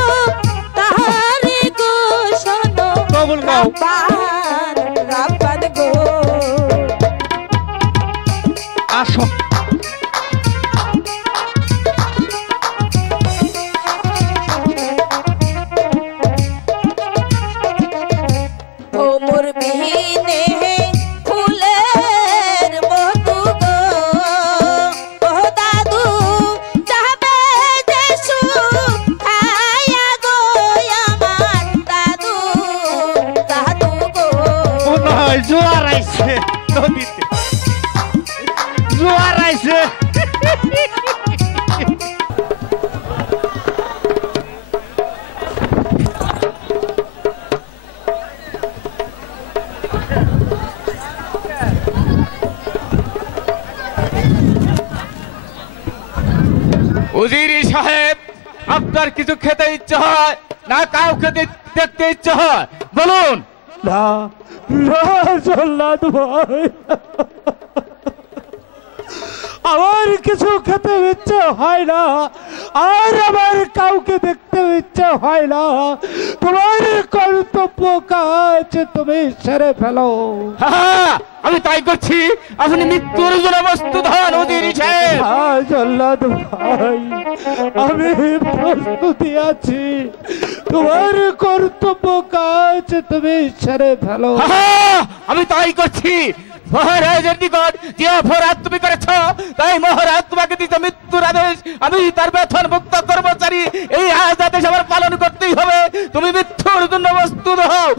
তাহারে গো শোনো কবুল গাও রাব্বান গো। আসো। ও মোর বিহীনে ফুলের মধু গো ও কই জোয়ার আইছে নদীতে, জোয়ার আইছে। উজিরি সাহেব, আপনার কিছু খেতে ইচ্ছে হয় না কাউকে দেখতে ইচ্ছে হয় বলুন। না না জল্লাদ ভাই, আমার কিছু খেতে ইচ্ছে হয় না, আর আমার কাউকে দেখতে ইচ্ছে হয় না। তোমার কর্তব্য কাজ তুমি সেরে ফেলো। আমি তাই করছি। আপনি মৃত্যুর জন্য প্রস্তুত হন উজিরি সাহেব। জল্লাদ ভাই, আমি প্রস্তুতি আছি। তোমার কর্তব্য কাজ তুমি সেরে ফেলো। আমি তাই করছি। মহারাজের নিকট যে অপরাধ তুমি করেছ, তাই মহারাজ তোমাকে দিতে মৃত্যুর আদেশ। আমি তার বেতন মুক্ত কর্মচারী, এই আদেশ আমার পালন করতেই হবে। তুমি মৃত্যুর জন্য প্রস্তুত হও।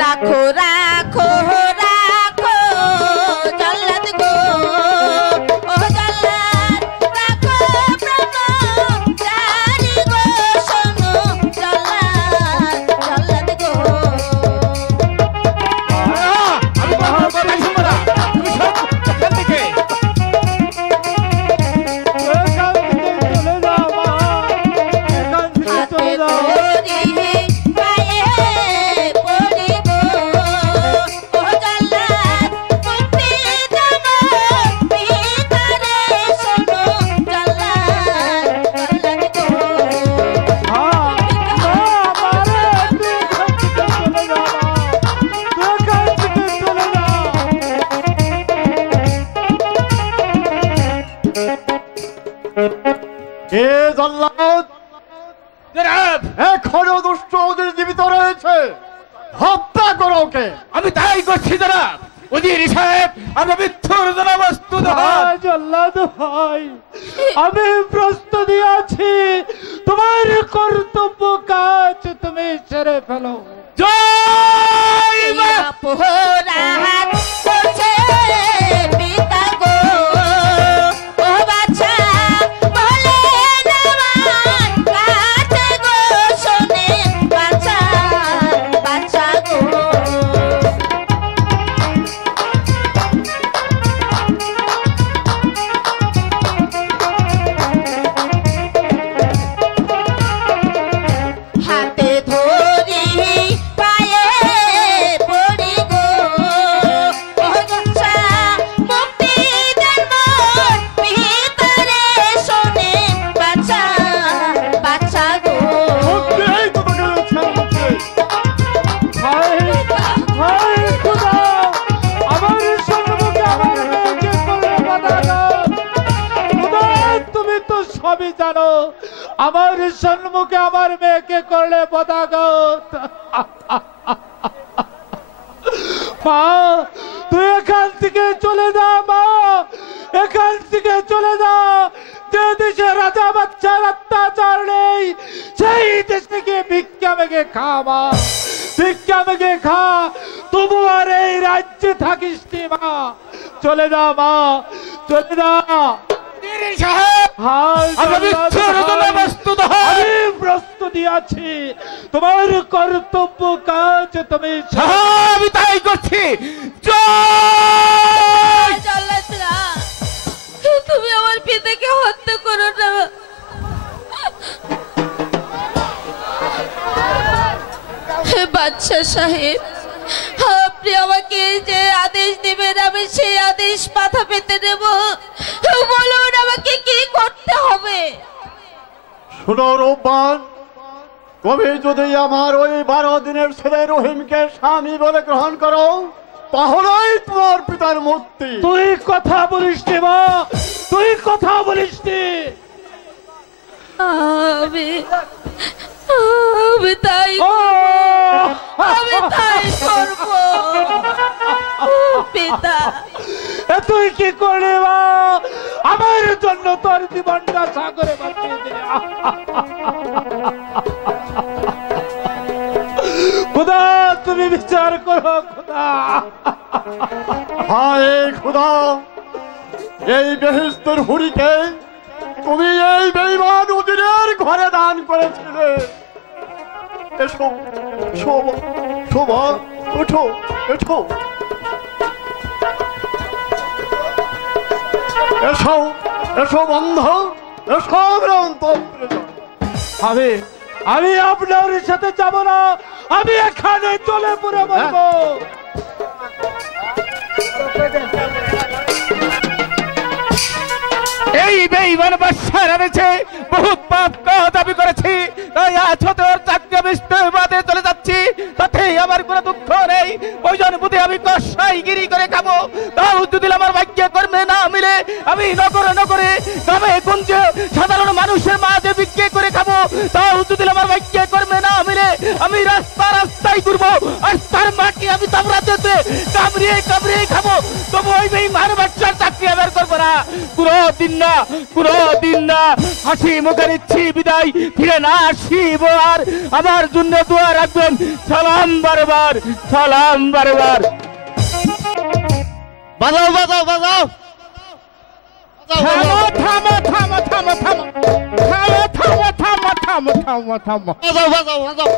রাখো রাখো রাখো জল্লাদ গো, ও জল্লাদ রাখো ব্রহ্মচারী গো, শোনো জল্লাদ, জল্লাদ গো। আমি কথা শুনবো না, তুমি সব এখান থেকে। এখনো দুষ্ট ওদের জীবিত রয়েছে, হত্যা করো ওকে। আমি তাই করছি জনাব। উজিরি সাহেব, আমি মৃত্যুর জন্য প্রস্তুত হন। জল্লাদ ভাই, আমি প্রস্তুতি আছি। তোমার কর্তব্য কাজ তুমি সেরে ফেলো। জয় মা। অপরাধ করছে পিতা গো, ও বাছা বলেন আমার কাছে গো, শোনেন বাছা, বাছা গো। হাতে ধরি পায়ে পড়ি গো, ও বাছা মুক্তি দেন মোর ভিতরে, শোনেন বাছা, বাছা গো। তুমি তো সবই জানো, আমার সম্মুখে আমার মেয়েকে করলে পদাঘাত। মা, তুই এখান থেকে চলে যা। মা, এখান থেকে চলে যা। যে দেশে রাজা বাচ্চার অত্যাচার নেই, সেই দেশে গিয়ে ভিক্ষা মেঘে খা। মা, ভিক্ষা মেঘে খা, তবু আর এই রাজ্যে থাকিস নি। মা, চলে যা। মা, চলে যা। আমি প্রস্তুতি আছি। তোমার কর্তব্য কাজ তুমি। আমি তাই করছি। তুমি আমার পিতাকে হত্যা করো না। বাদশা সাহেব, আপনি আমাকে যে আদেশ দিবেন আমি সেই আদেশ মাথা পেতে নেব। বলুন আমাকে কি করতে হবে। শুনো রূপবান, তুমি যদি আমার ওই 12 দিনের ছেলে রহিমকে স্বামী বলে গ্রহণ করো, তাহলেই তোমার পিতার মুক্তি। তুই কথা বলিস নি মা, তুই কথা বলিস নি। আমি তাই করব পিতা। তুই কি করলি মা? আমার জন্য তোর জীবনটা সাগরে বাঁচিয়ে দিলে। খুদা তুমি বিচার করো খুদা। হায় খোদা, এই বেহেশতের হুরিকে তুমি এই বেঈমান উজিরের ঘরে দান করেছিলে। এসো শোভা, শোভা ওঠো, এসো এসো এসো বন্ধ, এসো ভ্রান্ত। আমি আপনার সাথে যাব না, আমি এখানে চলে পড়ে মরবো। এই বেঈমান বাদশার এনেছে বহুত পাপ দাবি করেছি, তাই আজ হতে ওর চাকরি বাদে চলে যাচ্ছি, তাতে আমার কোনো দুঃখ নেই। প্রয়োজন বুঝে আমি কসাইগিরি করে খাবো, তাও যদি আমার ভাগ্য কর্মে না মিলে আমি নগরে নগরে গ্রামে গঞ্জে সাধারণ মানুষের মাঝে বিক্রি করে খাবো, তাও যদি আমার ভাগ্য কর্মে না মিলে আমি রাস্তায় ঘুরবো, রাস্তার মাটি আমি তামড়াতে কামড়িয়ে কামড়িয়ে খাবো, তবু ওই বেঈমান বাদশার চাকরি আবার করবো না। কোনদিন না হাসি মুখে নিচ্ছি বিদায়, ফিরে না আসিব আর। আমার জন্য দোয়া রাখবেন, সালাম বারবার, সালাম বারবার। বাজাও বাজাও বাজাও, থামো থামো থামো থামো থামো থামো থামো থামো থামো থামো থামো, বাজাও বাজাও বাজাও,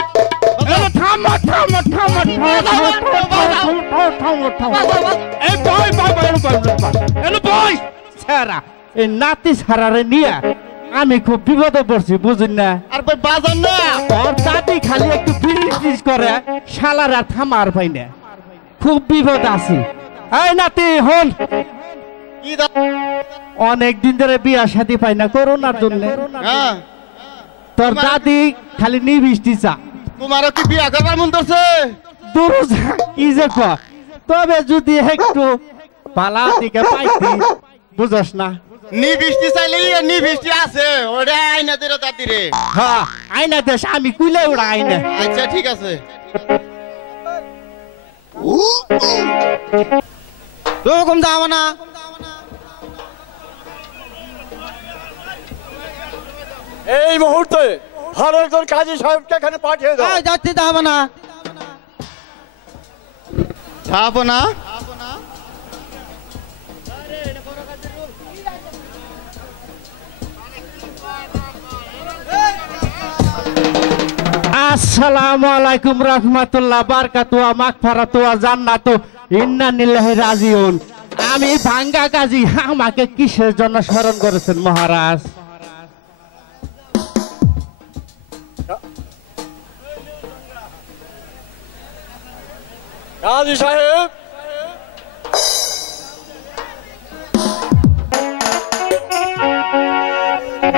থামো থামো থামো থামো থামো। এই বই বই ছাড়া, এই নাতি ছাড়ারে নিয়ে আমি খুব বিপদে পড়ছি, বুঝুন না? আর বাজার না ওর দাদি খালি একটু ফিরিস করে, শালার আর থামার পাই না, খুব বিপদ আছি। এই নাতি হন, অনেক দিন ধরে বিয়া শাদী পাই না করোনার জন্য, তোর দাদি খালি নিবৃষ্টি চা। তোমার কি বিয়া করার মন ধরছে? দূর কি যে কয়, তবে যদি একটু পালা দিকে পাইতি, বুঝস না? নিবৃষ্টি চাইলে নিবৃষ্টি আছে, ওটা আইনা দে দাদি রে। হ্যাঁ আইনা দেশ, আমি কুইলে ওরা আইনা। আচ্ছা ঠিক আছে। রকম দাম না, এই মুহূর্তে ভালো একজন কাজী সাহেবকে এখানে পাঠিয়ে দাও। যাচ্ছি দাম না, যাব না। আসসালামু আলাইকুম রাহমাতুল্লাহ বারাকাতুহু মাগফিরাতুহু জান্নাতু ইন্না লিল্লাহি রাজিউন। আমি ভাঙ্গা কাজী, আমাকে কিসের জন্য স্মরণ করেছেন মহারাজ? কাজী সাহেব,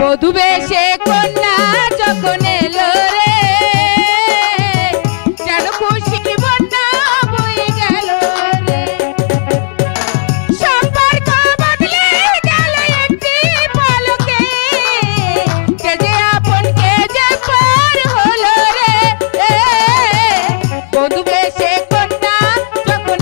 বধূ বেশে কন্যা যখন এলো রে, যেন খুশির বন্যা বয়ে গেল রে, সম্পর্ক বদলে গেল একটি পলকে, কে যে আপন কে যে পর হলো রে। বধূ বেশে কন্যা যখন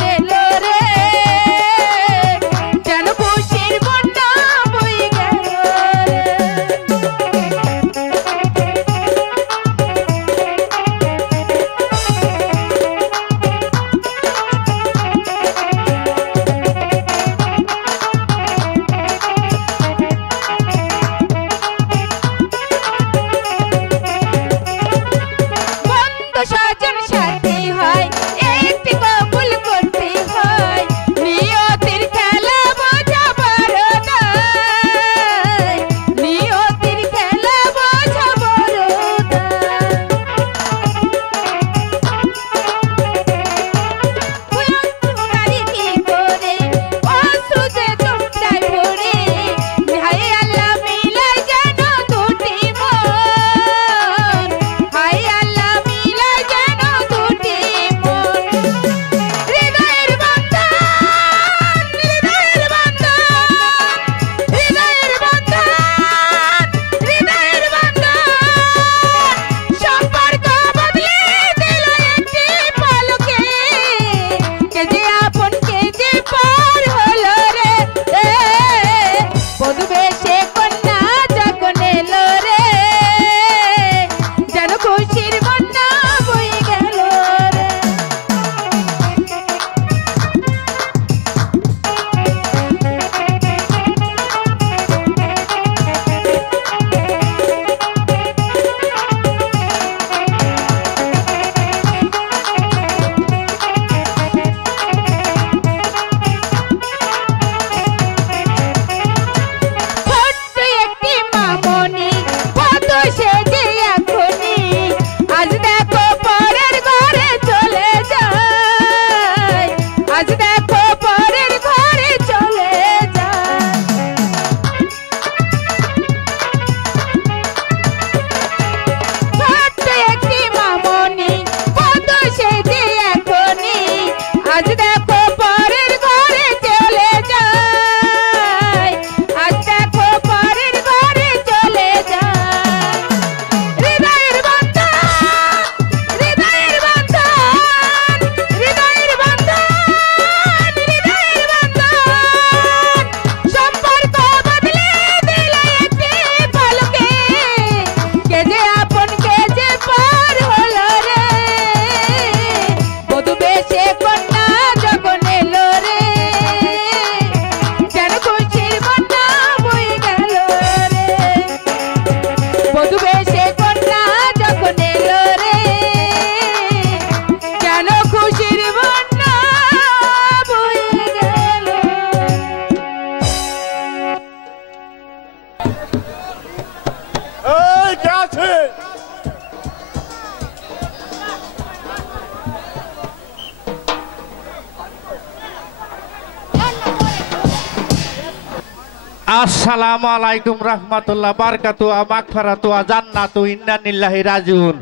আসসালামু আলাইকুম রাহমাতুল্লাহ বারাকাতুহু মাগফিরাতুহু জান্নাতু ইন্না লিল্লাহি রাজিউন।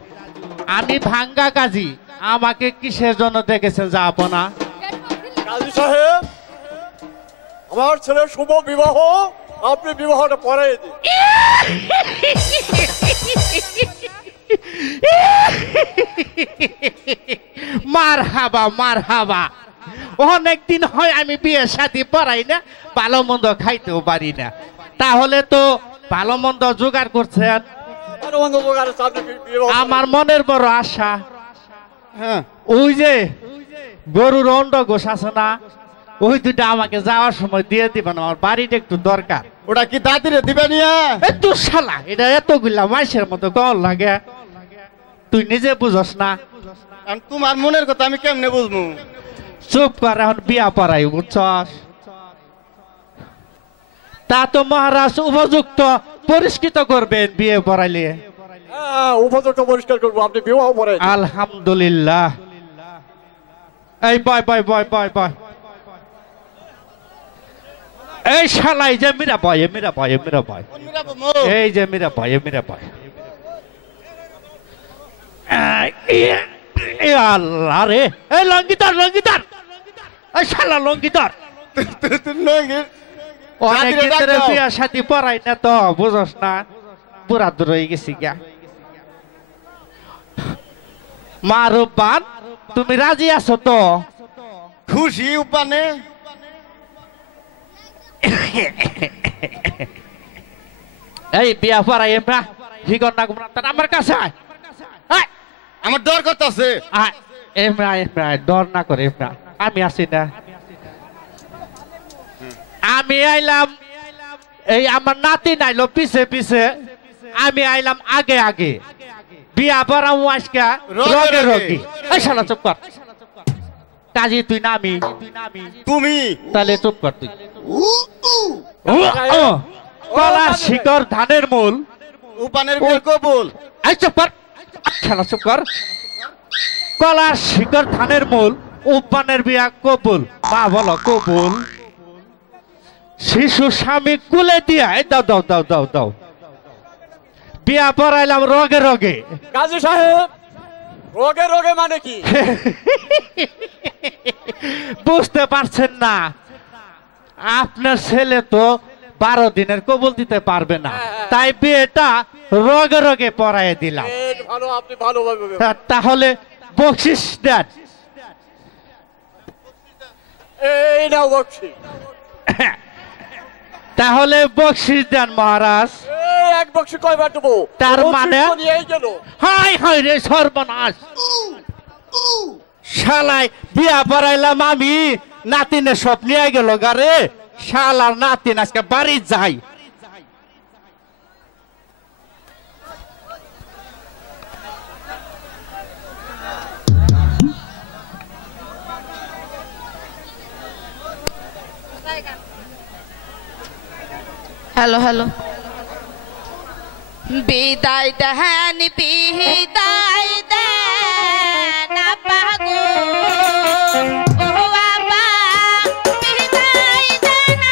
আমি ভাঙ্গা কাজী, আমাকে কিসের জন্য ডেকেছেন যাব না? কাজী সাহেব, আমার ছেলের শুভ বিবাহ, আপনি বিবাহটা পড়াই দিন। মারহাবা মারহাবা। অনেকদিন হয় আমি বিয়ে শাদী পড়াই না, ভালো মন্দ খাইতেও পারি না। তাহলে তো ভালো মন্দ জোগাড় করছেন। আমার মনের বড় আশা, ওই যে গরুর অন্ড গোশ আছে না, ওই দুটা আমাকে যাওয়ার সময় দিয়ে দিবেন, আমার বাড়িটা একটু দরকার। ওটা কি দাদিরে দিবে নিয়ে? তুই শালা, এটা এতগুলা মাইসের মতো কল লাগে, তুই নিজে বুঝস না। তোমার মনের কথা আমি কেমনে বুঝবো? চুপ কর, এখন বিয়া পড়াই, বুঝছস? তা তো মহারাজ উপযুক্ত পরিষ্কৃত করবেন বিয়ে পড়াইলে। উপযুক্ত পরিষ্কার করবো, আপনি বিবাহ পড়াই। আলহামদুলিল্লাহ। এই বয় বয় বয় বয় বয়। এই শালাই যে মীরা বয়, মীরা বয়, মীরা বয়, এই যে মীরা বয়, মীরা বয়। আল্লাহ রে, এই লঙ্গিদার লঙ্গিদার, এই শালা লঙ্গিদার। অনেক ক্ষেত্রে বিয়া সাথী পড়াই না তো, বুঝস না, পুরা দূর হয়ে গেছি গা। মা রূপবান, তুমি রাজি আছো তো? খুশি উপানে। এই বিয়া পড়াই এমরা হিগর না গুমরা, আমার কাছে আয়। আমার ডর করতেছে। এমরা এমরা ডর না করে, এমরা আমি আছি না। আমি আইলাম, এই আমার নাতি নাইলো পিছে পিছে, আমি আইলাম আগে আগে। বিয়া পড়াবো আজকে রগে রগে। এই শালা চুপ কর, কাজী তুই না আমি? তুমি তাহলে চুপ কর তুই। কলা শিকড় ধানের মূল, উপানের বিয়ে কবুল। এই চুপ কর, শালা চুপ কর। কলা শিকড় ধানের মূল, উপানের বিয়া কবুল। মা বলো কবুল। শিশু স্বামী কুলে দিয়া, দাও দাও দাও দাও দাও। বিয়া পড়াইলাম রগে রগে। কাজী সাহেব, রগে রগে মানে কি? বুঝতে পারছেন না? আপনার ছেলে তো 12 দিনের কবুল দিতে পারবে না, তাই বিয়েটা রগে রগে পড়াই দিলাম। আপনি ভালো ভাবে। তাহলে বকশিস দেন। এই নাও বকশিস। তাহলে বকশিস দেন মহারাজ। এক বকশিস কয়বার দেবো? তার মানে হাই হাই রে সর্বনাশ, শালাই বিয়া পড়াইলাম আমি, নাতিনে সব নিয়ে গেল গারে। শালার নাতিন আজকে বাড়ি যাই। Hello hello. বিদায় দেন বিদায় দেন আপা গো, ও আপা বিদায় দেন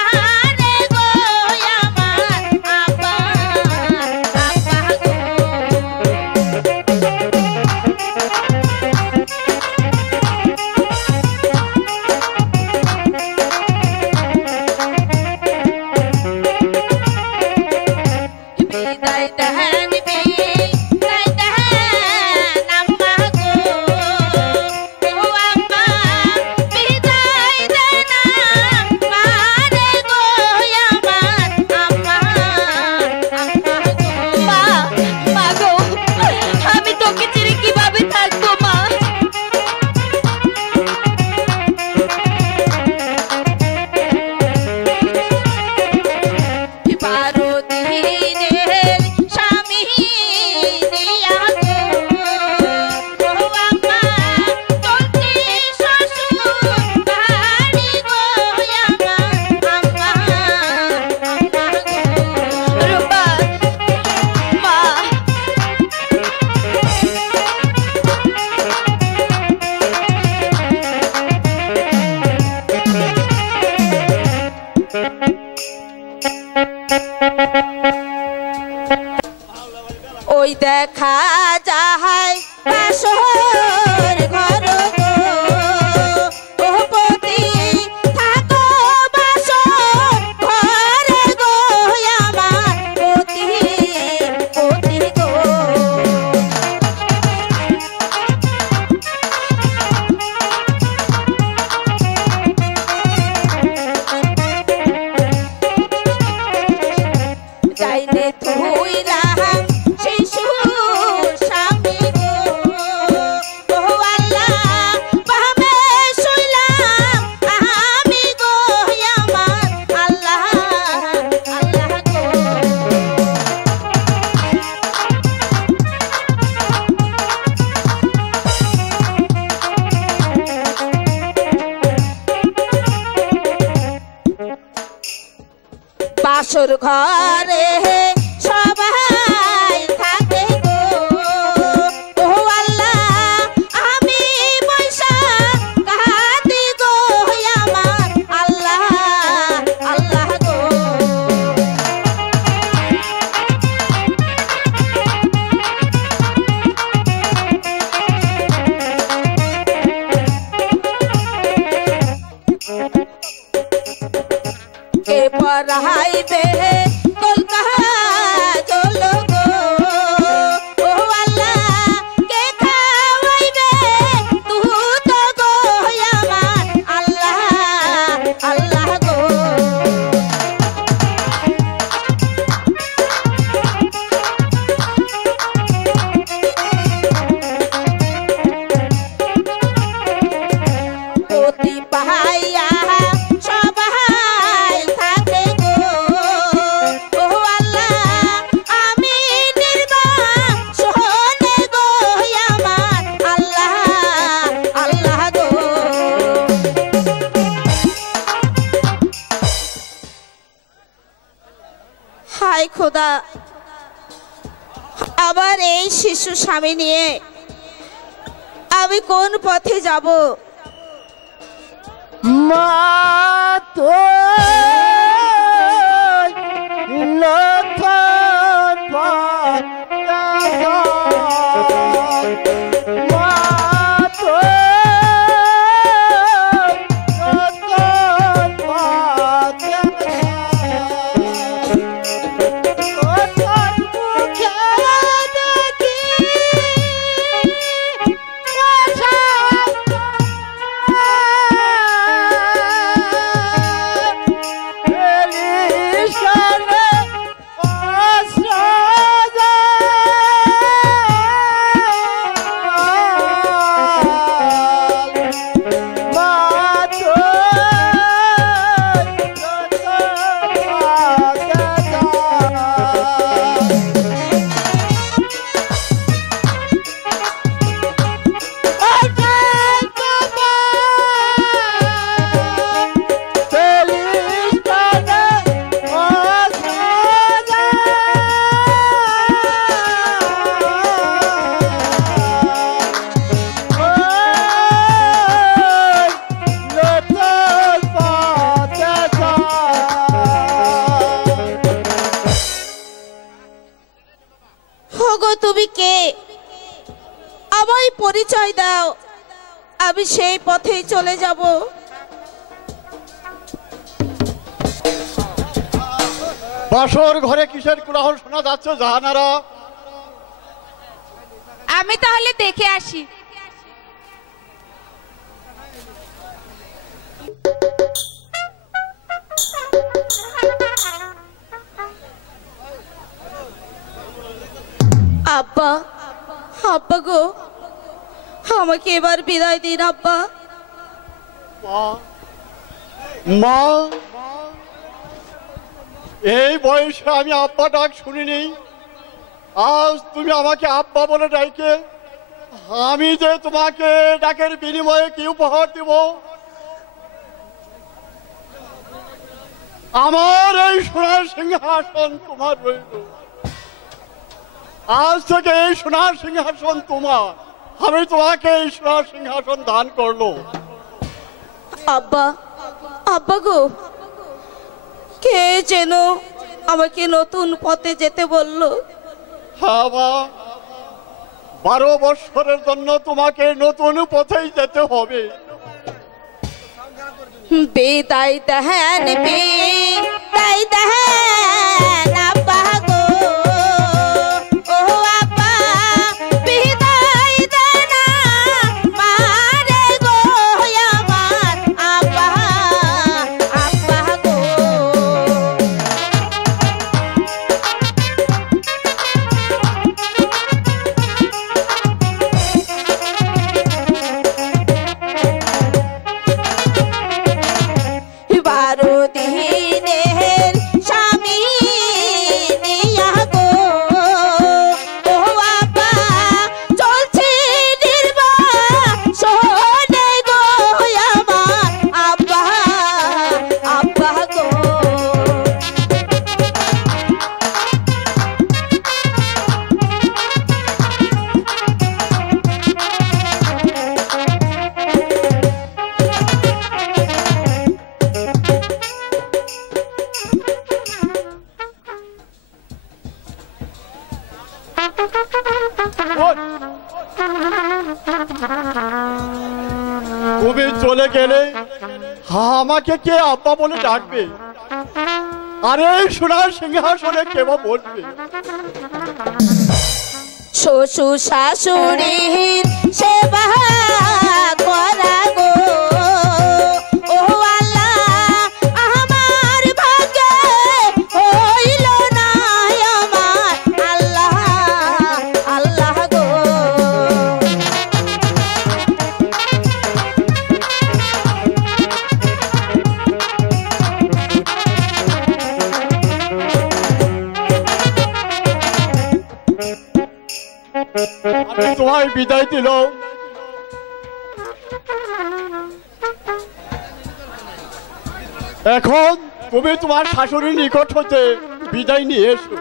আমারে গো, আমার আপা আপা গো। বিদায় দেন বিদায় দেন যাহাই বাসর ঘর গো ও পতি থাকো বাসর ঘরে গো আমার পতি পতি গো যাইলে তুইলা শিশু স্বামী গো ও আল্লাহ বামে শুইলাম আমি গো আমার আল্লাহ আল্লাহ গো বাসর ঘরে সবাই থাকে গো ও আল্লাহ আমি বৈশা কাঁদি গো আমার আল্লাহ আল্লাহ গো কে পড়াইবে কলকাজল গো ও আল্লাহ কে খাওয়াইবে দুধ গো আমার আল্লাহ আল্লাহ গো পতি পাহাইয়া সবাই থাকে গো ও আল্লাহ আমি নির্বাসনে গো আমার আল্লাহ আল্লাহ গো হায় খোদা আবার এই শিশু স্বামী নিয়ে আমি কোন পথে যাব মা তো লথন মা তো তুমি কে আমায় পরিচয় দাও আমি সেই পথেই চলে যাব বাসর ঘরে কিসের কোলাহল শোনা যাচ্ছে জাহানারা আমি তাহলে দেখে আসি আব্বা আব্বা গো আমাকে এবার বিদায় দিন আব্বা মা এই বয়সে আমি আব্বা ডাক শুনিনি আজ তুমি আমাকে আব্বা বলে ডাকে আমি যে তোমাকে ডাকের বিনিময়ে কি উপহার দেব আমার এই সোনার সিংহাসন তোমার রইল আজ থেকে এই সোনার সিংহাসন তোমার আমি তোমাকে এই সোনার সিংহাসন দান করলো আব্বা আব্বা গো কে যেন আমাকে নতুন পথে যেতে বলল হ্যাঁ মা 12 বছরের জন্য তোমাকে নতুন পথেই যেতে হবে। বিদায় দেন বিদায় দেন আব্বা গো, ও আব্বা বিদায় দেন আমারে গো, আমার আব্বা আব্বা গো। বারো দিনের স্বামী নিয়া গো, ও আব্বা চলছে নির্বাসনে গো, আমার আব্বা আব্বা গো। তুমি চলে গেলে আমাকে কে আব্বা বলে ডাকবে? আরে সোনার সিংহাসনে কে বা বসবে? শ্বশুর শাশুড়ির সেবা করা গো, ও আল্লাহ আমার ভাগ্যে হইল না, আমার আল্লাহ আল্লাহ গো। আমি তোমায় বিদায় দিল। এখন তুমি তোমার শাশুড়ির নিকট হতে বিদায় নিয়ে এসো।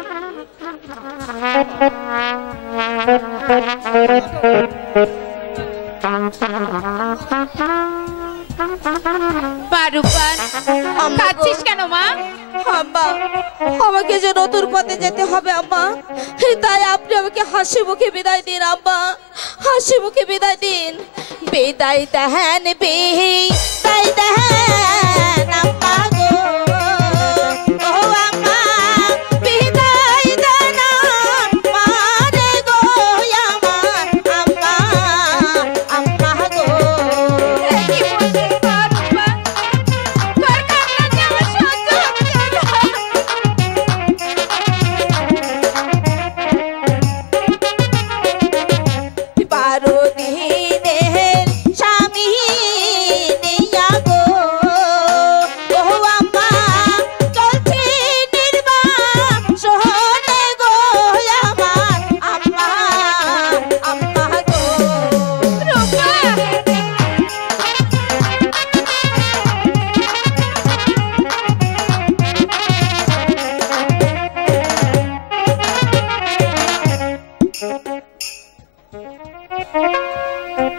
বারুপান কাঁদছিস কেন মা? আম্মা আমাকে যে নতুন পথে যেতে হবে আম্মা, তাই আপনি আমাকে হাসি মুখে বিদায় দিন আম্মা, হাসি মুখে বিদায় দিন। বিদায় দেন বিদায় দেন আম্মা গো, ও আম্মা বিদায় দেন আমারে গো, আমার আম্মা আম্মা গো। কি বলছিস বাবা? তোর কান্না যে আমার সহ্য হচ্ছে না। 12 দিনের স্বামী নিয়া গো, ও আম্মা চলছে নির্বাসনে গো, আমার আম্মা আম্মা গো। রূপা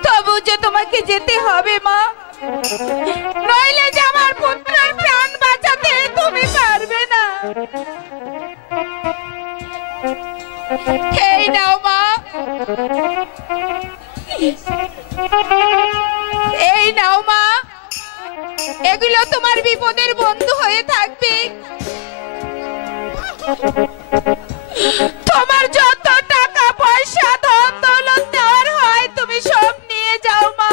তবু যে তোমাকে যেতে হবে মা, নইলে যে আমার পুত্রের প্রাণ বাঁচাতে তুমি পারবে না। এই নাও মা, এই নাও মা, এগুলো তোমার বিপদের বন্ধু হয়ে থাকবে। তোমার যত টাকা পয়সা ধন দৌলত দেওয়ার হয় তুমি সব নিয়ে যাও মা।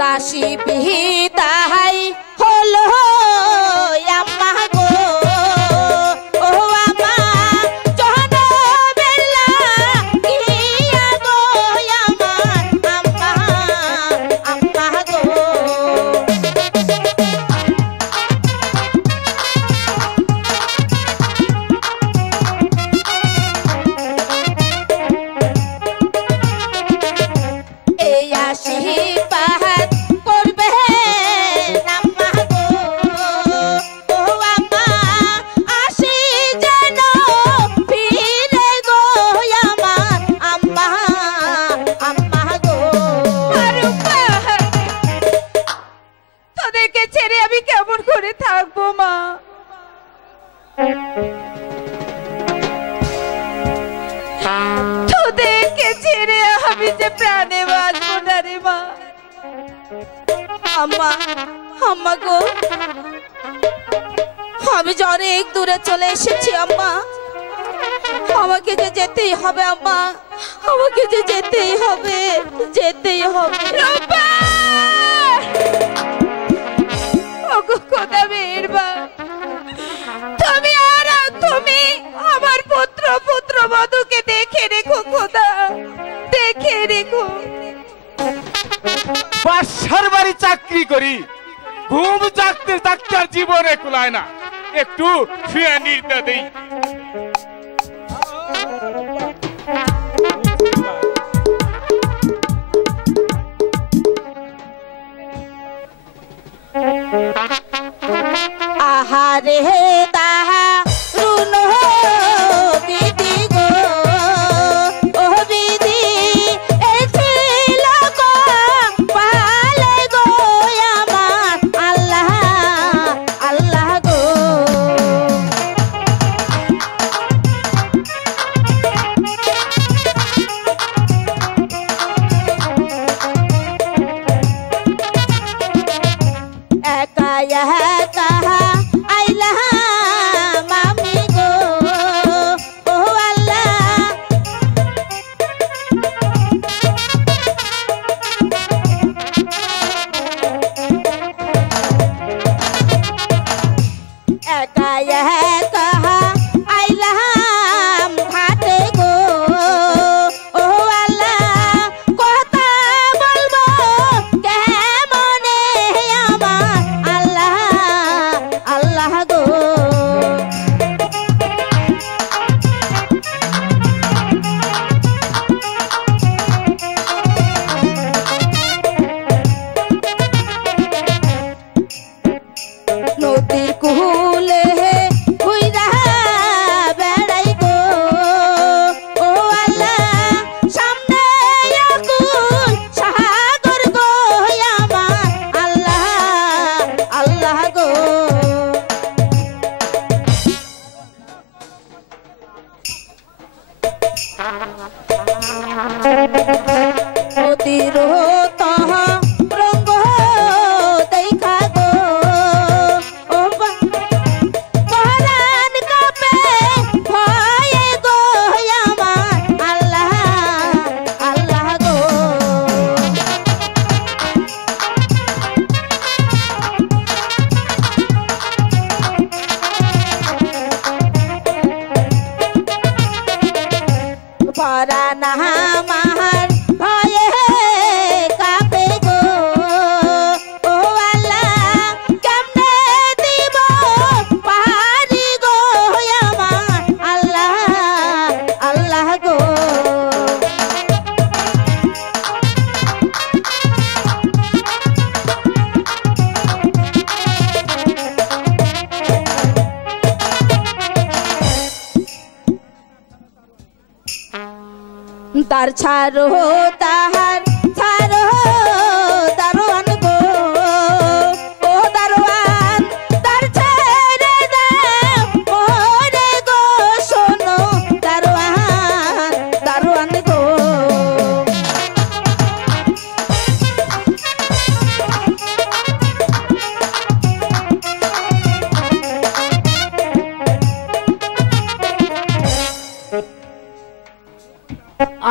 দাসী বিদায় হলো আম্মা গো, ও আম্মা জনমের লাগিয়া গো, আমার আম্মা আম্মা গো। ছেড়ে আমি কেমন করে থাকবো মা? তোদেরকে ছেড়ে আমি যে প্রাণে বাঁচবো না রে মা। আম্মা, আম্মা গো, আমি যে অনেক দূরে চলে এসেছি আম্মা, আমাকে যে যেতেই হবে আম্মা, আমাকে যে যেতেই হবে, যেতেই হবে। ওগো খোদা মেহেরবান, তুমি আর তুমি আমার পুত্র পুত্রবধূকে দেখে রেখো খোদা, দেখে রেখো। বাসার বাড়ি চাকরি করি, ঘুম জাগতে জাগতে আর জীবনে কুলায় না, একটু শুয়ে নিতে দেই। আহারে তাহা রুন বিধি গো, ও বিধি এছিল গো পালে গো আমার আল্লাহ, আল্লাহ গো। একা একা আইলা মামি গো, ও আল্লাহ। একা একা আইলাম ঘাটে গো, ও আল্লাহ। কথা বলবো কেমনে আমার আল্লাহ, আল্লাহ গো। নদীর কুলে ঘুইরা বেড়াই গো, ও আল্লাহ। সামনে আগুন সাগর গো আমার আল্লাহ, আল্লাহ গো। নদীর তহ রঙ্গ দেখা গো, ও পরাণ কাপে ভয়ে গো আমার আল্লাহ, আল্লাহ গো। পরাণ আমার ভয়ে কাঁপে গো, ও আল্লাহ। কেমনে দিব পারি গো আমার আল্লাহ, আল্লাহ গো। তার ছাড়ো তাহার ছাড়ো দারোয়ান গো, ও দারোয়ান। তার ছেড়ে দাও মোরে গো, শোনো দারোয়ান, দারোয়ান গো।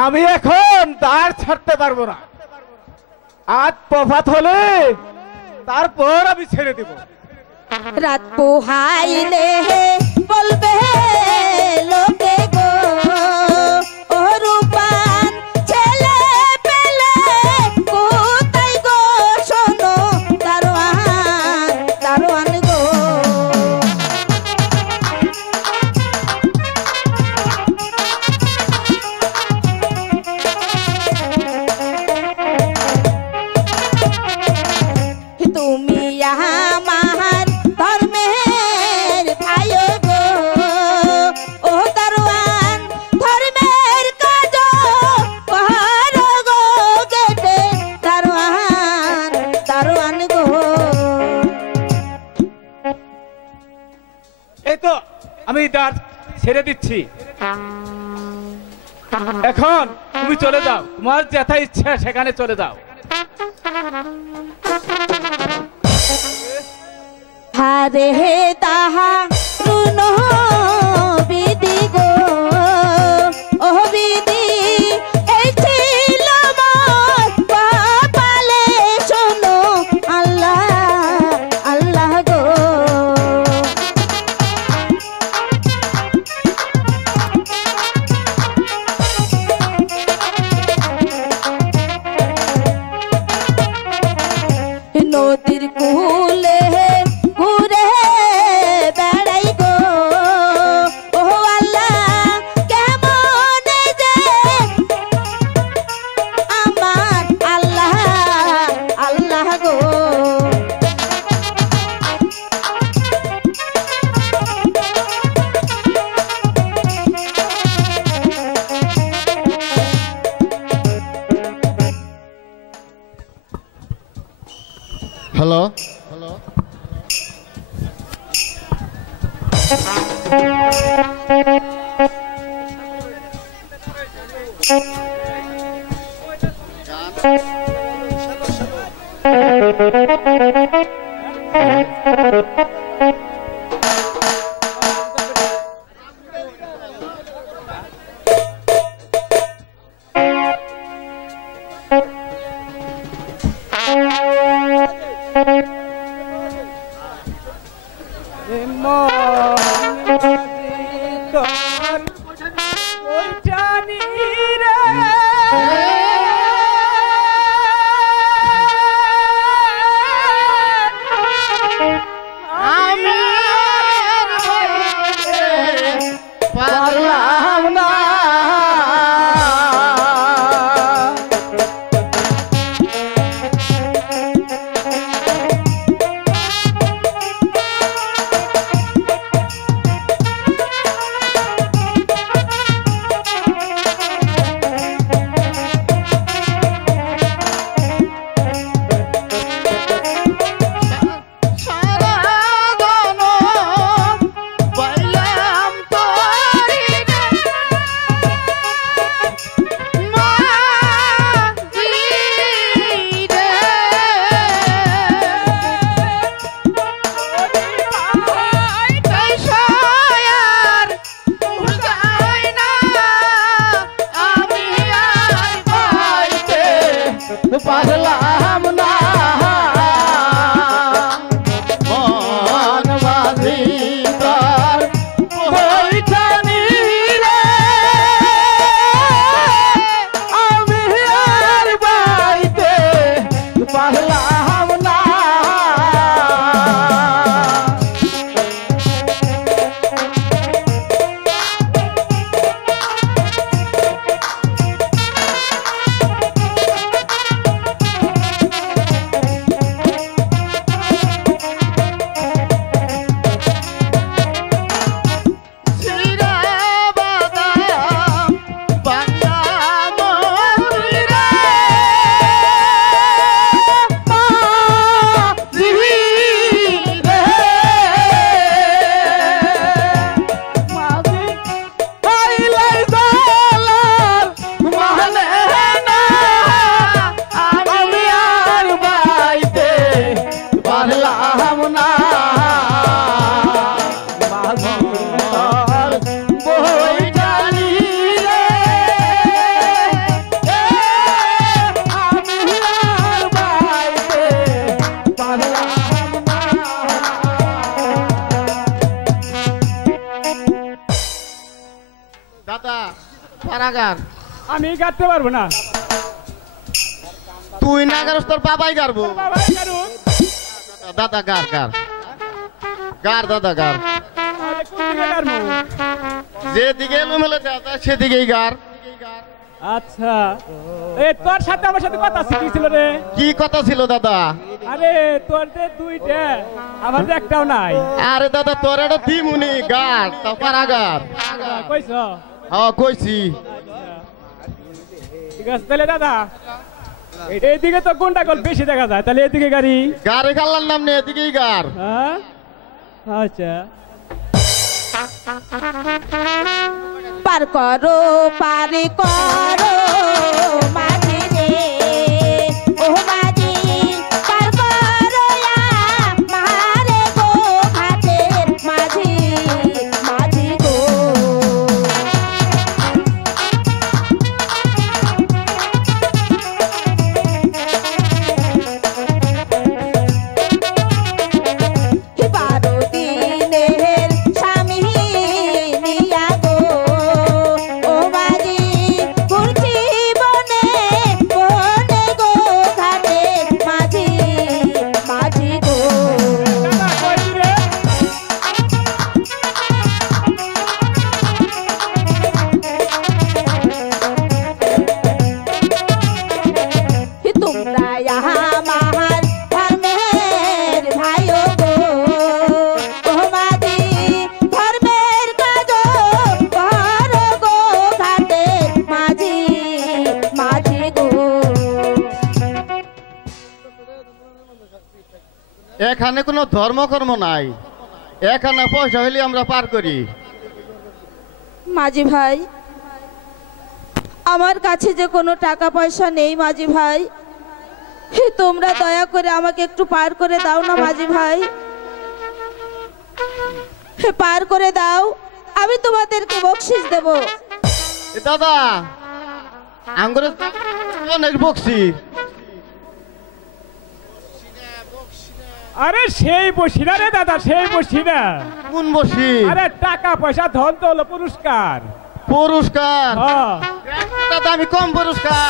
আমি এখন দ্বার ছাড়তে পারবো না, আজ প্রভাত হলে তারপর আমি ছেড়ে দেব। রাত পোহাইলে বলবে লোকে গো, ও রূপান ছেলে পেলে কোথায় গো, শোনো দারোয়ান, দারোয়ান গো। তুমি আমার ধর্মের ভাই গো, ও দারোয়ান। এই তো আমি দ্বার ছেড়ে দিচ্ছি। এখন তুমি চলে যাও, তোমার যেথা ইচ্ছা সেখানে চলে যাও। হারে হে তাহা রুন বিধি গো ও বিধি এই ছিল মোর কপালে, শোনো আল্লাহ আল্লাহ গো। নদীর কুলে ঘুরে বেড়াই গো ও আল্লাহ, কেমন যে আমার আল্লাহ আল্লাহ গো। হ্যালো পারলাম না মন বাঁধি তার বৈঠানি রে, আমি আর বাইতে পারলাম না। আমি গাতে পারবো না। তুই না গারস তোর বাবাই গারবো। দাদা গার গার গার দাদা গার, যেদিকে এলোমেলো দাদা সেদিকেই গার। আচ্ছা এই তোর সাথে আমার সাথে কথা ছিল রে। কি কথা ছিল দাদা? আরে তোর যে দুইটা আমার যে একটাও নাই। আরে দাদা তোর একটা দিমুনি গার তা পারা গার কইছ? হ্যাঁ কইছি। ঠিক আছে তাহলে দাদা এইদিকে তো কোনটা গোল বেশি দেখা যায়, তাহলে এদিকে গাড়ি গাড়ি গালার নাম নেই, এদিকেই গার। আচ্ছা পার করো পারে করো মাঝি রে ও মাঝি পার করো মারে গো ঘাটের মাঝি মাঝি গো এখানে কোনো ধর্মকর্ম নাই, এখানে পয়সা হইলে আমরা পার করি। মাঝি ভাই, আমার কাছে যে কোনো টাকা পয়সা নেই মাঝি ভাই, তোমরা দয়া করে আমাকে একটু পার করে দাও না মাঝি ভাই, পার করে দাও, আমি তোমাদেরকে বকশিশ দেব। দাদা আঙ্গুরে অনেক বকশি। আরে সেই বসি না রে দাদা, সেই বসি না। কোন বসি? আরে টাকা পয়সা ধন তো হলো পুরস্কার। পুরস্কার? দাদা আমি কম পুরস্কার।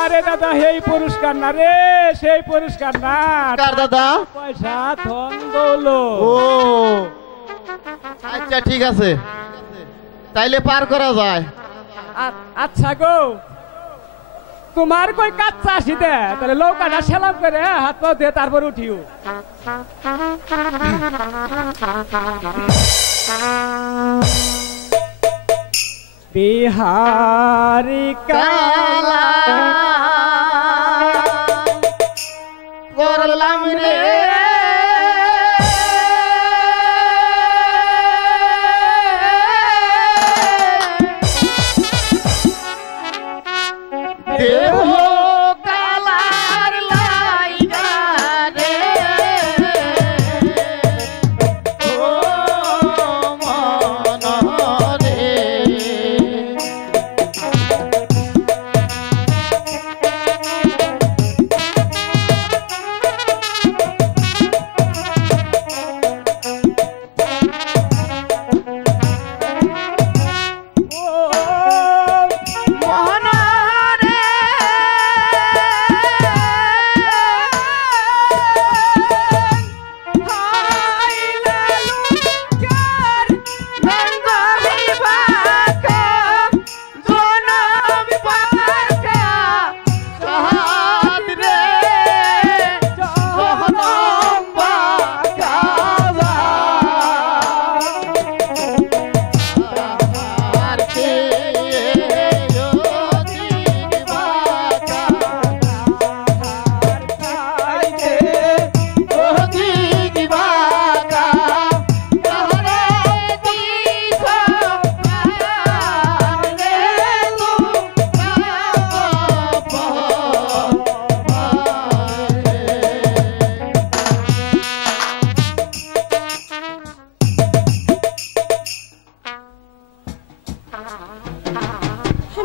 আরে দাদা সেই পুরস্কার না রে, সেই পুরস্কার না। কার দাদা? পয়সা ধন দৌলো। ও আচ্ছা ঠিক আছে, তাইলে পার করা যায়। আচ্ছা গো, তোমার কই কাচ্চা আসি দে, তাহলে লৌকাটা সেলাম করে হাত পাও দিয়ে তারপর উঠিও। বিহারি কালা করলাম রে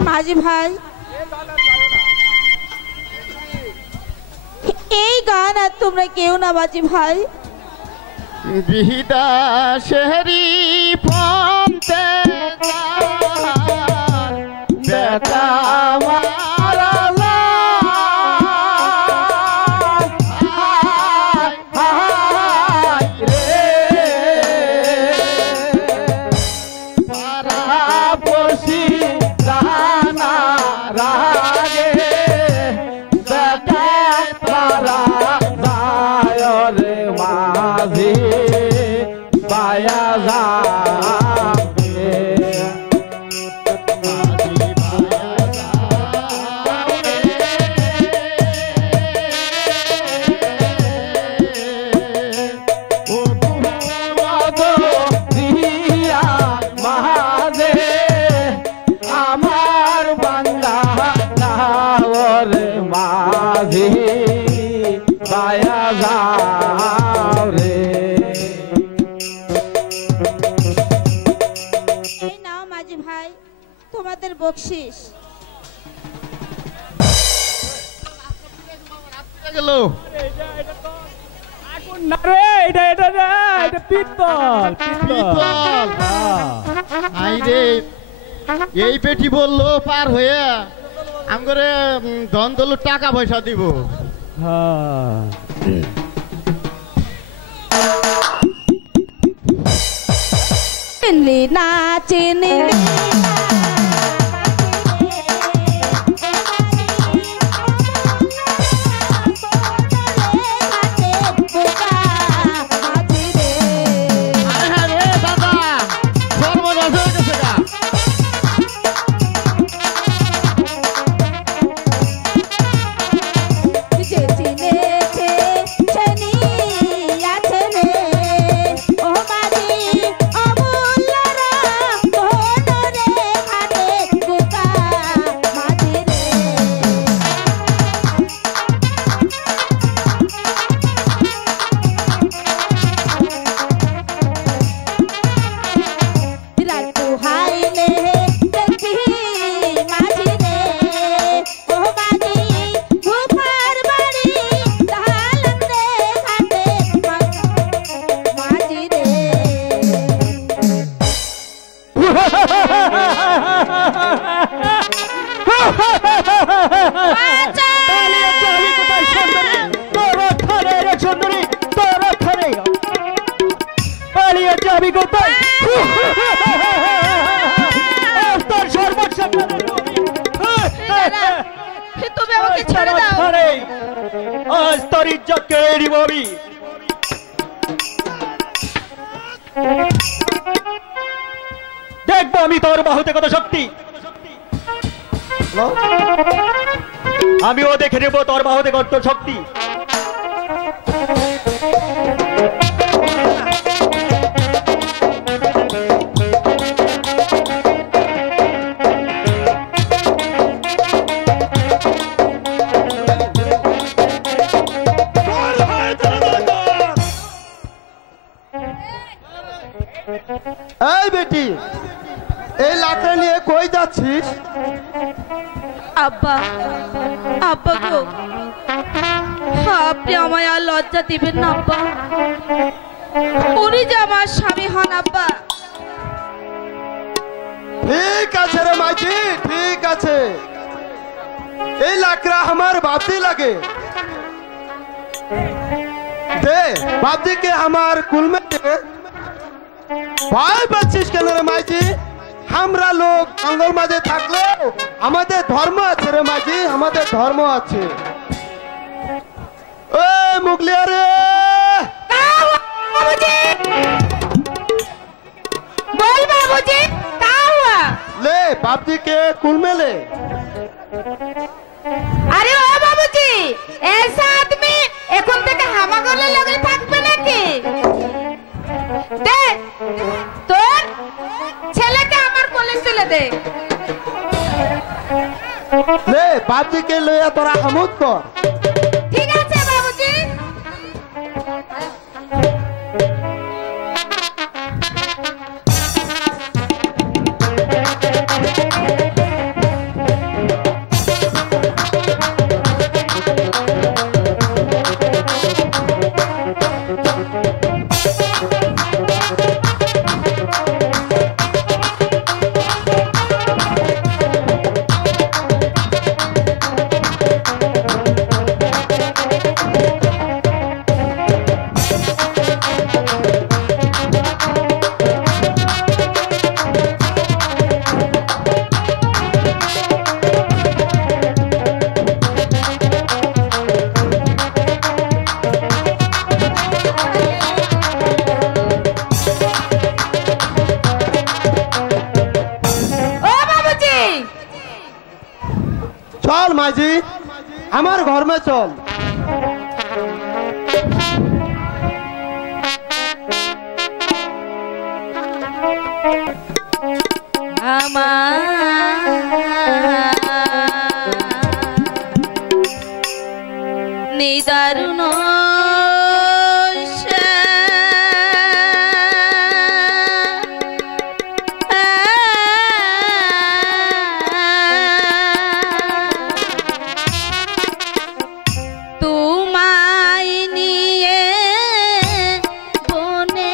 মাঝি ভাই, এই গান আর তোমরা কেউ না মাঝি ভাই। বিহিদা শেহরি ফন্তে বেটা মারালা বায়া যা পিতল পিতল আই রে এই পেটি বললো পার হয়ে আমগরে ধন দলু টাকা পয়সা দিব চিনলি না চিনলি দেখবো আমি তোর বাহুতে কত শক্তি আমিও দেখে নেবো তোর বাহুতে কত শক্তি এই বেটি এই লাকড়া নিয়ে কই যাচ্ছিস? আব্বা আব্বা গো আপনি আমায় আর লজ্জা দিবেন না আব্বা উনি যে আমার স্বামী হন আব্বা ঠিক আছে রে মাইজি ঠিক আছে এই লাকড়া আমার বাপি লাগে দে বাপদিকে আমার কুলমে দে ভয় পাচ্ছিস কেন রে মাইজি আমরা লোক জঙ্গল মাঝে থাকলেও আমাদের ধর্ম আছে রে মাঝি আমাদের ধর্ম আছে ও মুগলিয়া রে বল বাবুজি কা হুয়া ले बाप जी के कुल में ले अरे ओ बाबूजी ऐसा आदमी এখন থেকে হামাগলে লগে থাকবে নাকি দে তোর ছেলেকে আমার কোলে তুলে দে ले बाप जी के ले तोरा हमूद कर ঠিক আছে বাবুজি चल माजी हमारे घर में चल নিদারুণ তোমায় নিয়ে বনে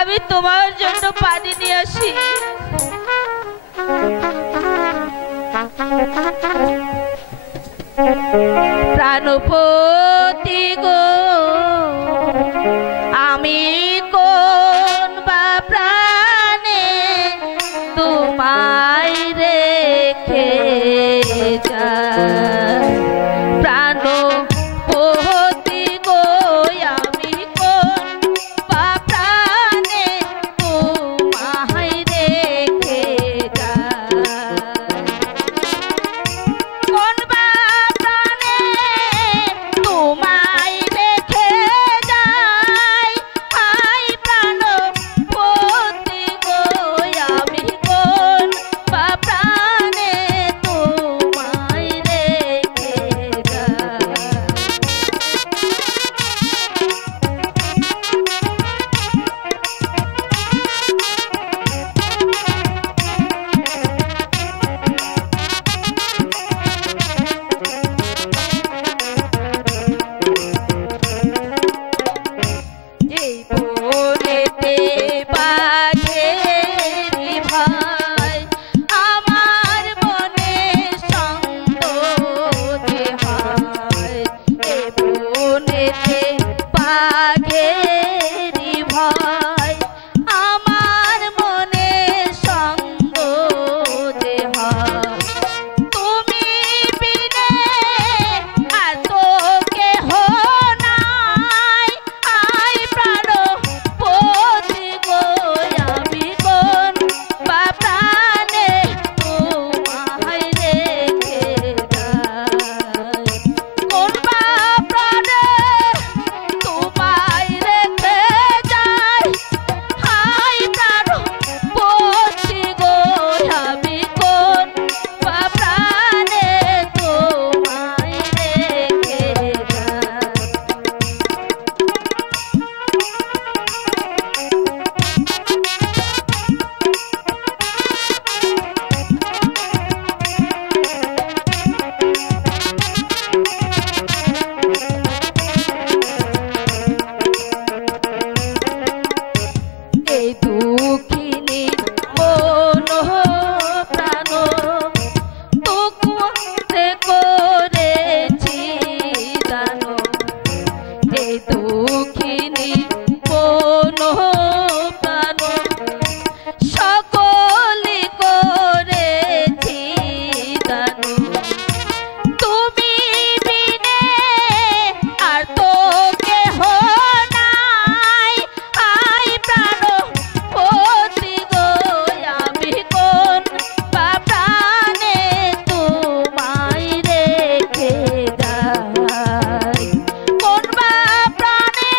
আমি তোমার জন্য পানি নিয়ে আসি। প্রাণপতি গো আমি কোন বা প্রাণে তোমায় রেখে যাই। প্রাণপতি গো আমি কোন বা প্রাণে তোমায় রেখে যাই। কোন বা প্রাণে তোমায় রেখে যাই। হাই প্রাণপতি গো আমি কোন বা প্রাণে তোমায় রেখে যাই। এই বনেতে বাঘেরি ভাই আমার মনে সন্দ যে হয়। এই বনেতে বাঘেরি ভাই আমার মনে সন্দ যে হয়। তুমি বিনে আর তো কেহ নাই। আই প্রাণপতি গো আমি কোন বা প্রাণে তোমায় রেখে যাই। কোন বা প্রাণে তোমায় রেখে যাই। হাই প্রাণপতি গো আমি কোন বা প্রাণে তোমায় রেখে যাই। এই দুঃখিনী মন প্রাণ তোকে করেছি দান। এই দুঃখিনী মন প্রাণ সকলে করেছি দান। তুমি বিনে আর তো কেহ নাই। আই প্রাণপতি গো আমি কোন বা প্রাণে তোমায় রেখে যাই। কোন বা প্রাণে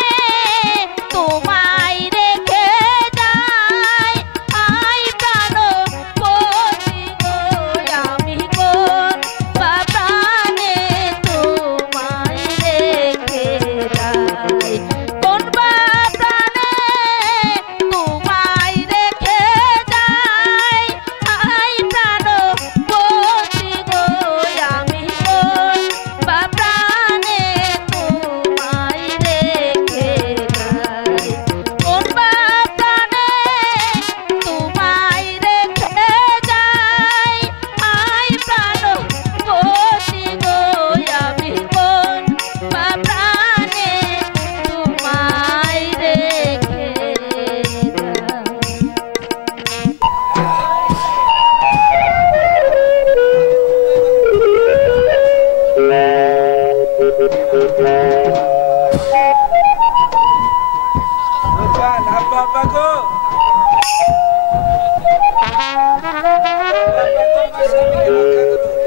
তোমায় রেখে যাই। আই প্রাণপতি গো আমি কোন বা প্রাণে তোমায় রেখে যাই। কোন বা প্রাণে তোমায় রেখে যাই। আই প্রাণপতি গো আমি কোন বা প্রাণে তোমায় রেখে যাই। কোন বা প্রাণে তোমায় রেখে যাই। আই প্রাণপতি গো আমি কোন বা প্রাণে তোমায় রেখে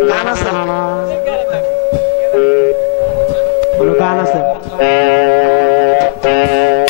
গান আছে কোনো গান আছে যাই।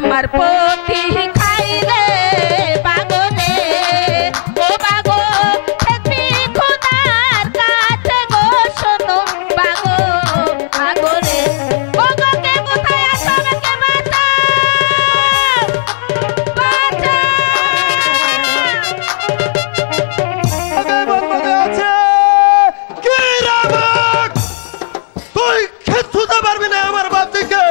আমার পতি খাইলে বাগরে ও বাগো থাকবি খোদার কাছে গো শোনো বাগো বাগরে ও গো কে কোথায় আছো আমাকে বাঁচাও তুই খেতে পারবি না আমার বাপ দিকে।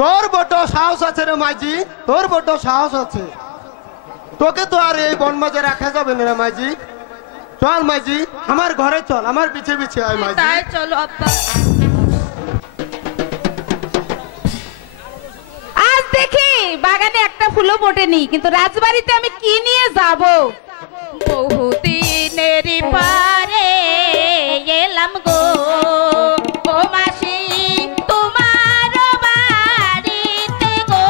তোর বড় সাহস আছে রে মাঝি, তোর বড় সাহস আছে। তোকে তো আর এই বন মাঝে রাখা যাবে না রে মাঝি। চল মাঝি, আমার ঘরে চল, আমার পিছে পিছে আয় মাঝি। তাই চলো আব্বা। আজ দেখি বাগানে একটা ফুলও ফোটেনি, কিন্তু রাজবাড়িতে আমি কি নিয়ে যাব? বহুদিনের পারে এলাম গো ও মাসি তোমার বাড়িতে গো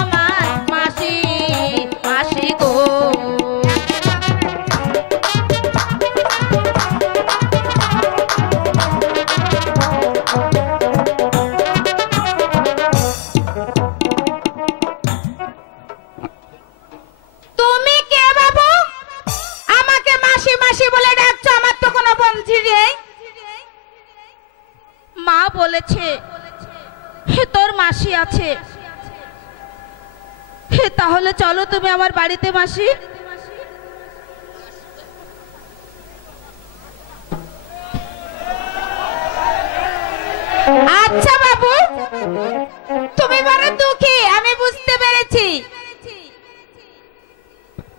আমার মাসি মাসি গো। তুমি কে বাবু? আমাকে মাসি মাসি বলে ডাকছো, আমার তো কোনো বন্ধু নেই। মা বলেছে তোর মাসি আছে। তাহলে চলো তুমি আমার বাড়িতে মাসি। আচ্ছা বাবু, তুমি বড় দুঃখী, আমি বুঝতে পেরেছি।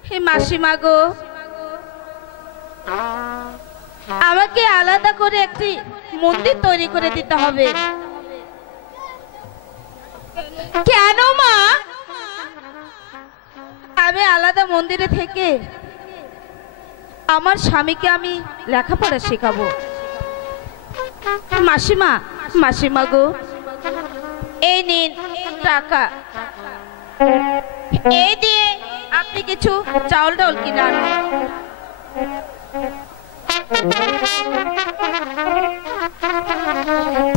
হে মাসিমা গো, আমাকে আলাদা করে একটি মন্দির তৈরি করে দিতে হবে। কেন মা? আমি আলাদা মন্দিরে থেকে আমার স্বামীকে আমি লেখাপড়া শেখাবো। মাসিমা, মাসিমা গো, এই নিন টাকা, এই দিয়ে আপনি কিছু চাউল ডাউল কিনে আনুন।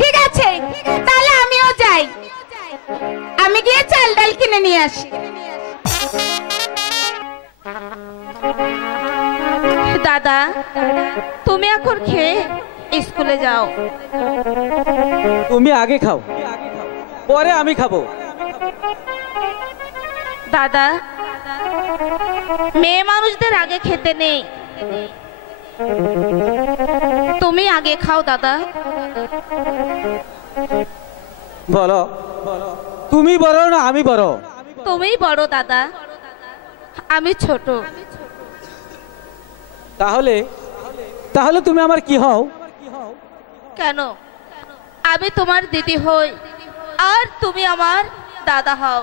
ঠিক আছে, তাহলে আমিও যাই, আমি গিয়ে চাল ডাল কিনে নিয়ে আসি। দাদা, তুমি এখন খেয়ে স্কুলে যাও। তুমি আগে খাও, পরে আমি খাবো। দাদা, মেয়ে মানুষদের আগে খেতে নেই, তুমি আগে খাও দাদা। বলো, তুমি বড় না আমি বড়? তুমিই বড় দাদা, আমি ছোট। তাহলে তাহলে তুমি আমার কি হও? কেন? আমি তোমার দিদি হই আর তুমি আমার দাদা হও।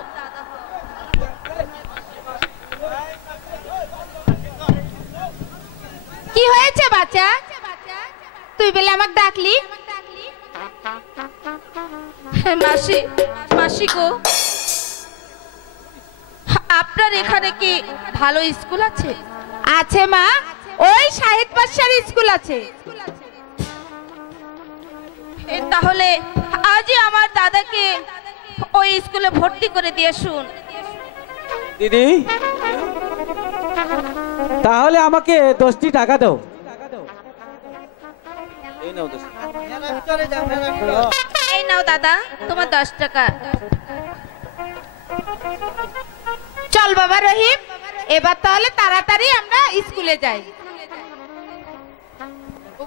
কি হয়েছে বাচ্চা? তুই বলে আমাকে ডাকলি? মাসি, মাসি গো, আপনার এখানে কি ভালো স্কুল আছে? আছে মা, ওই সাহিত্য পাঠশালা স্কুল আছে। তাহলে আজই আমার দাদাকে ওই স্কুলে ভর্তি করে দিয়ে শুন। দিদি, তাহলে আমাকে 10টি টাকা দাও। এই নাও দাদা, তোমার 10 টাকা। চল বাবা রহিম, এবার তাহলে তাড়াতাড়ি আমরা স্কুলে যাই।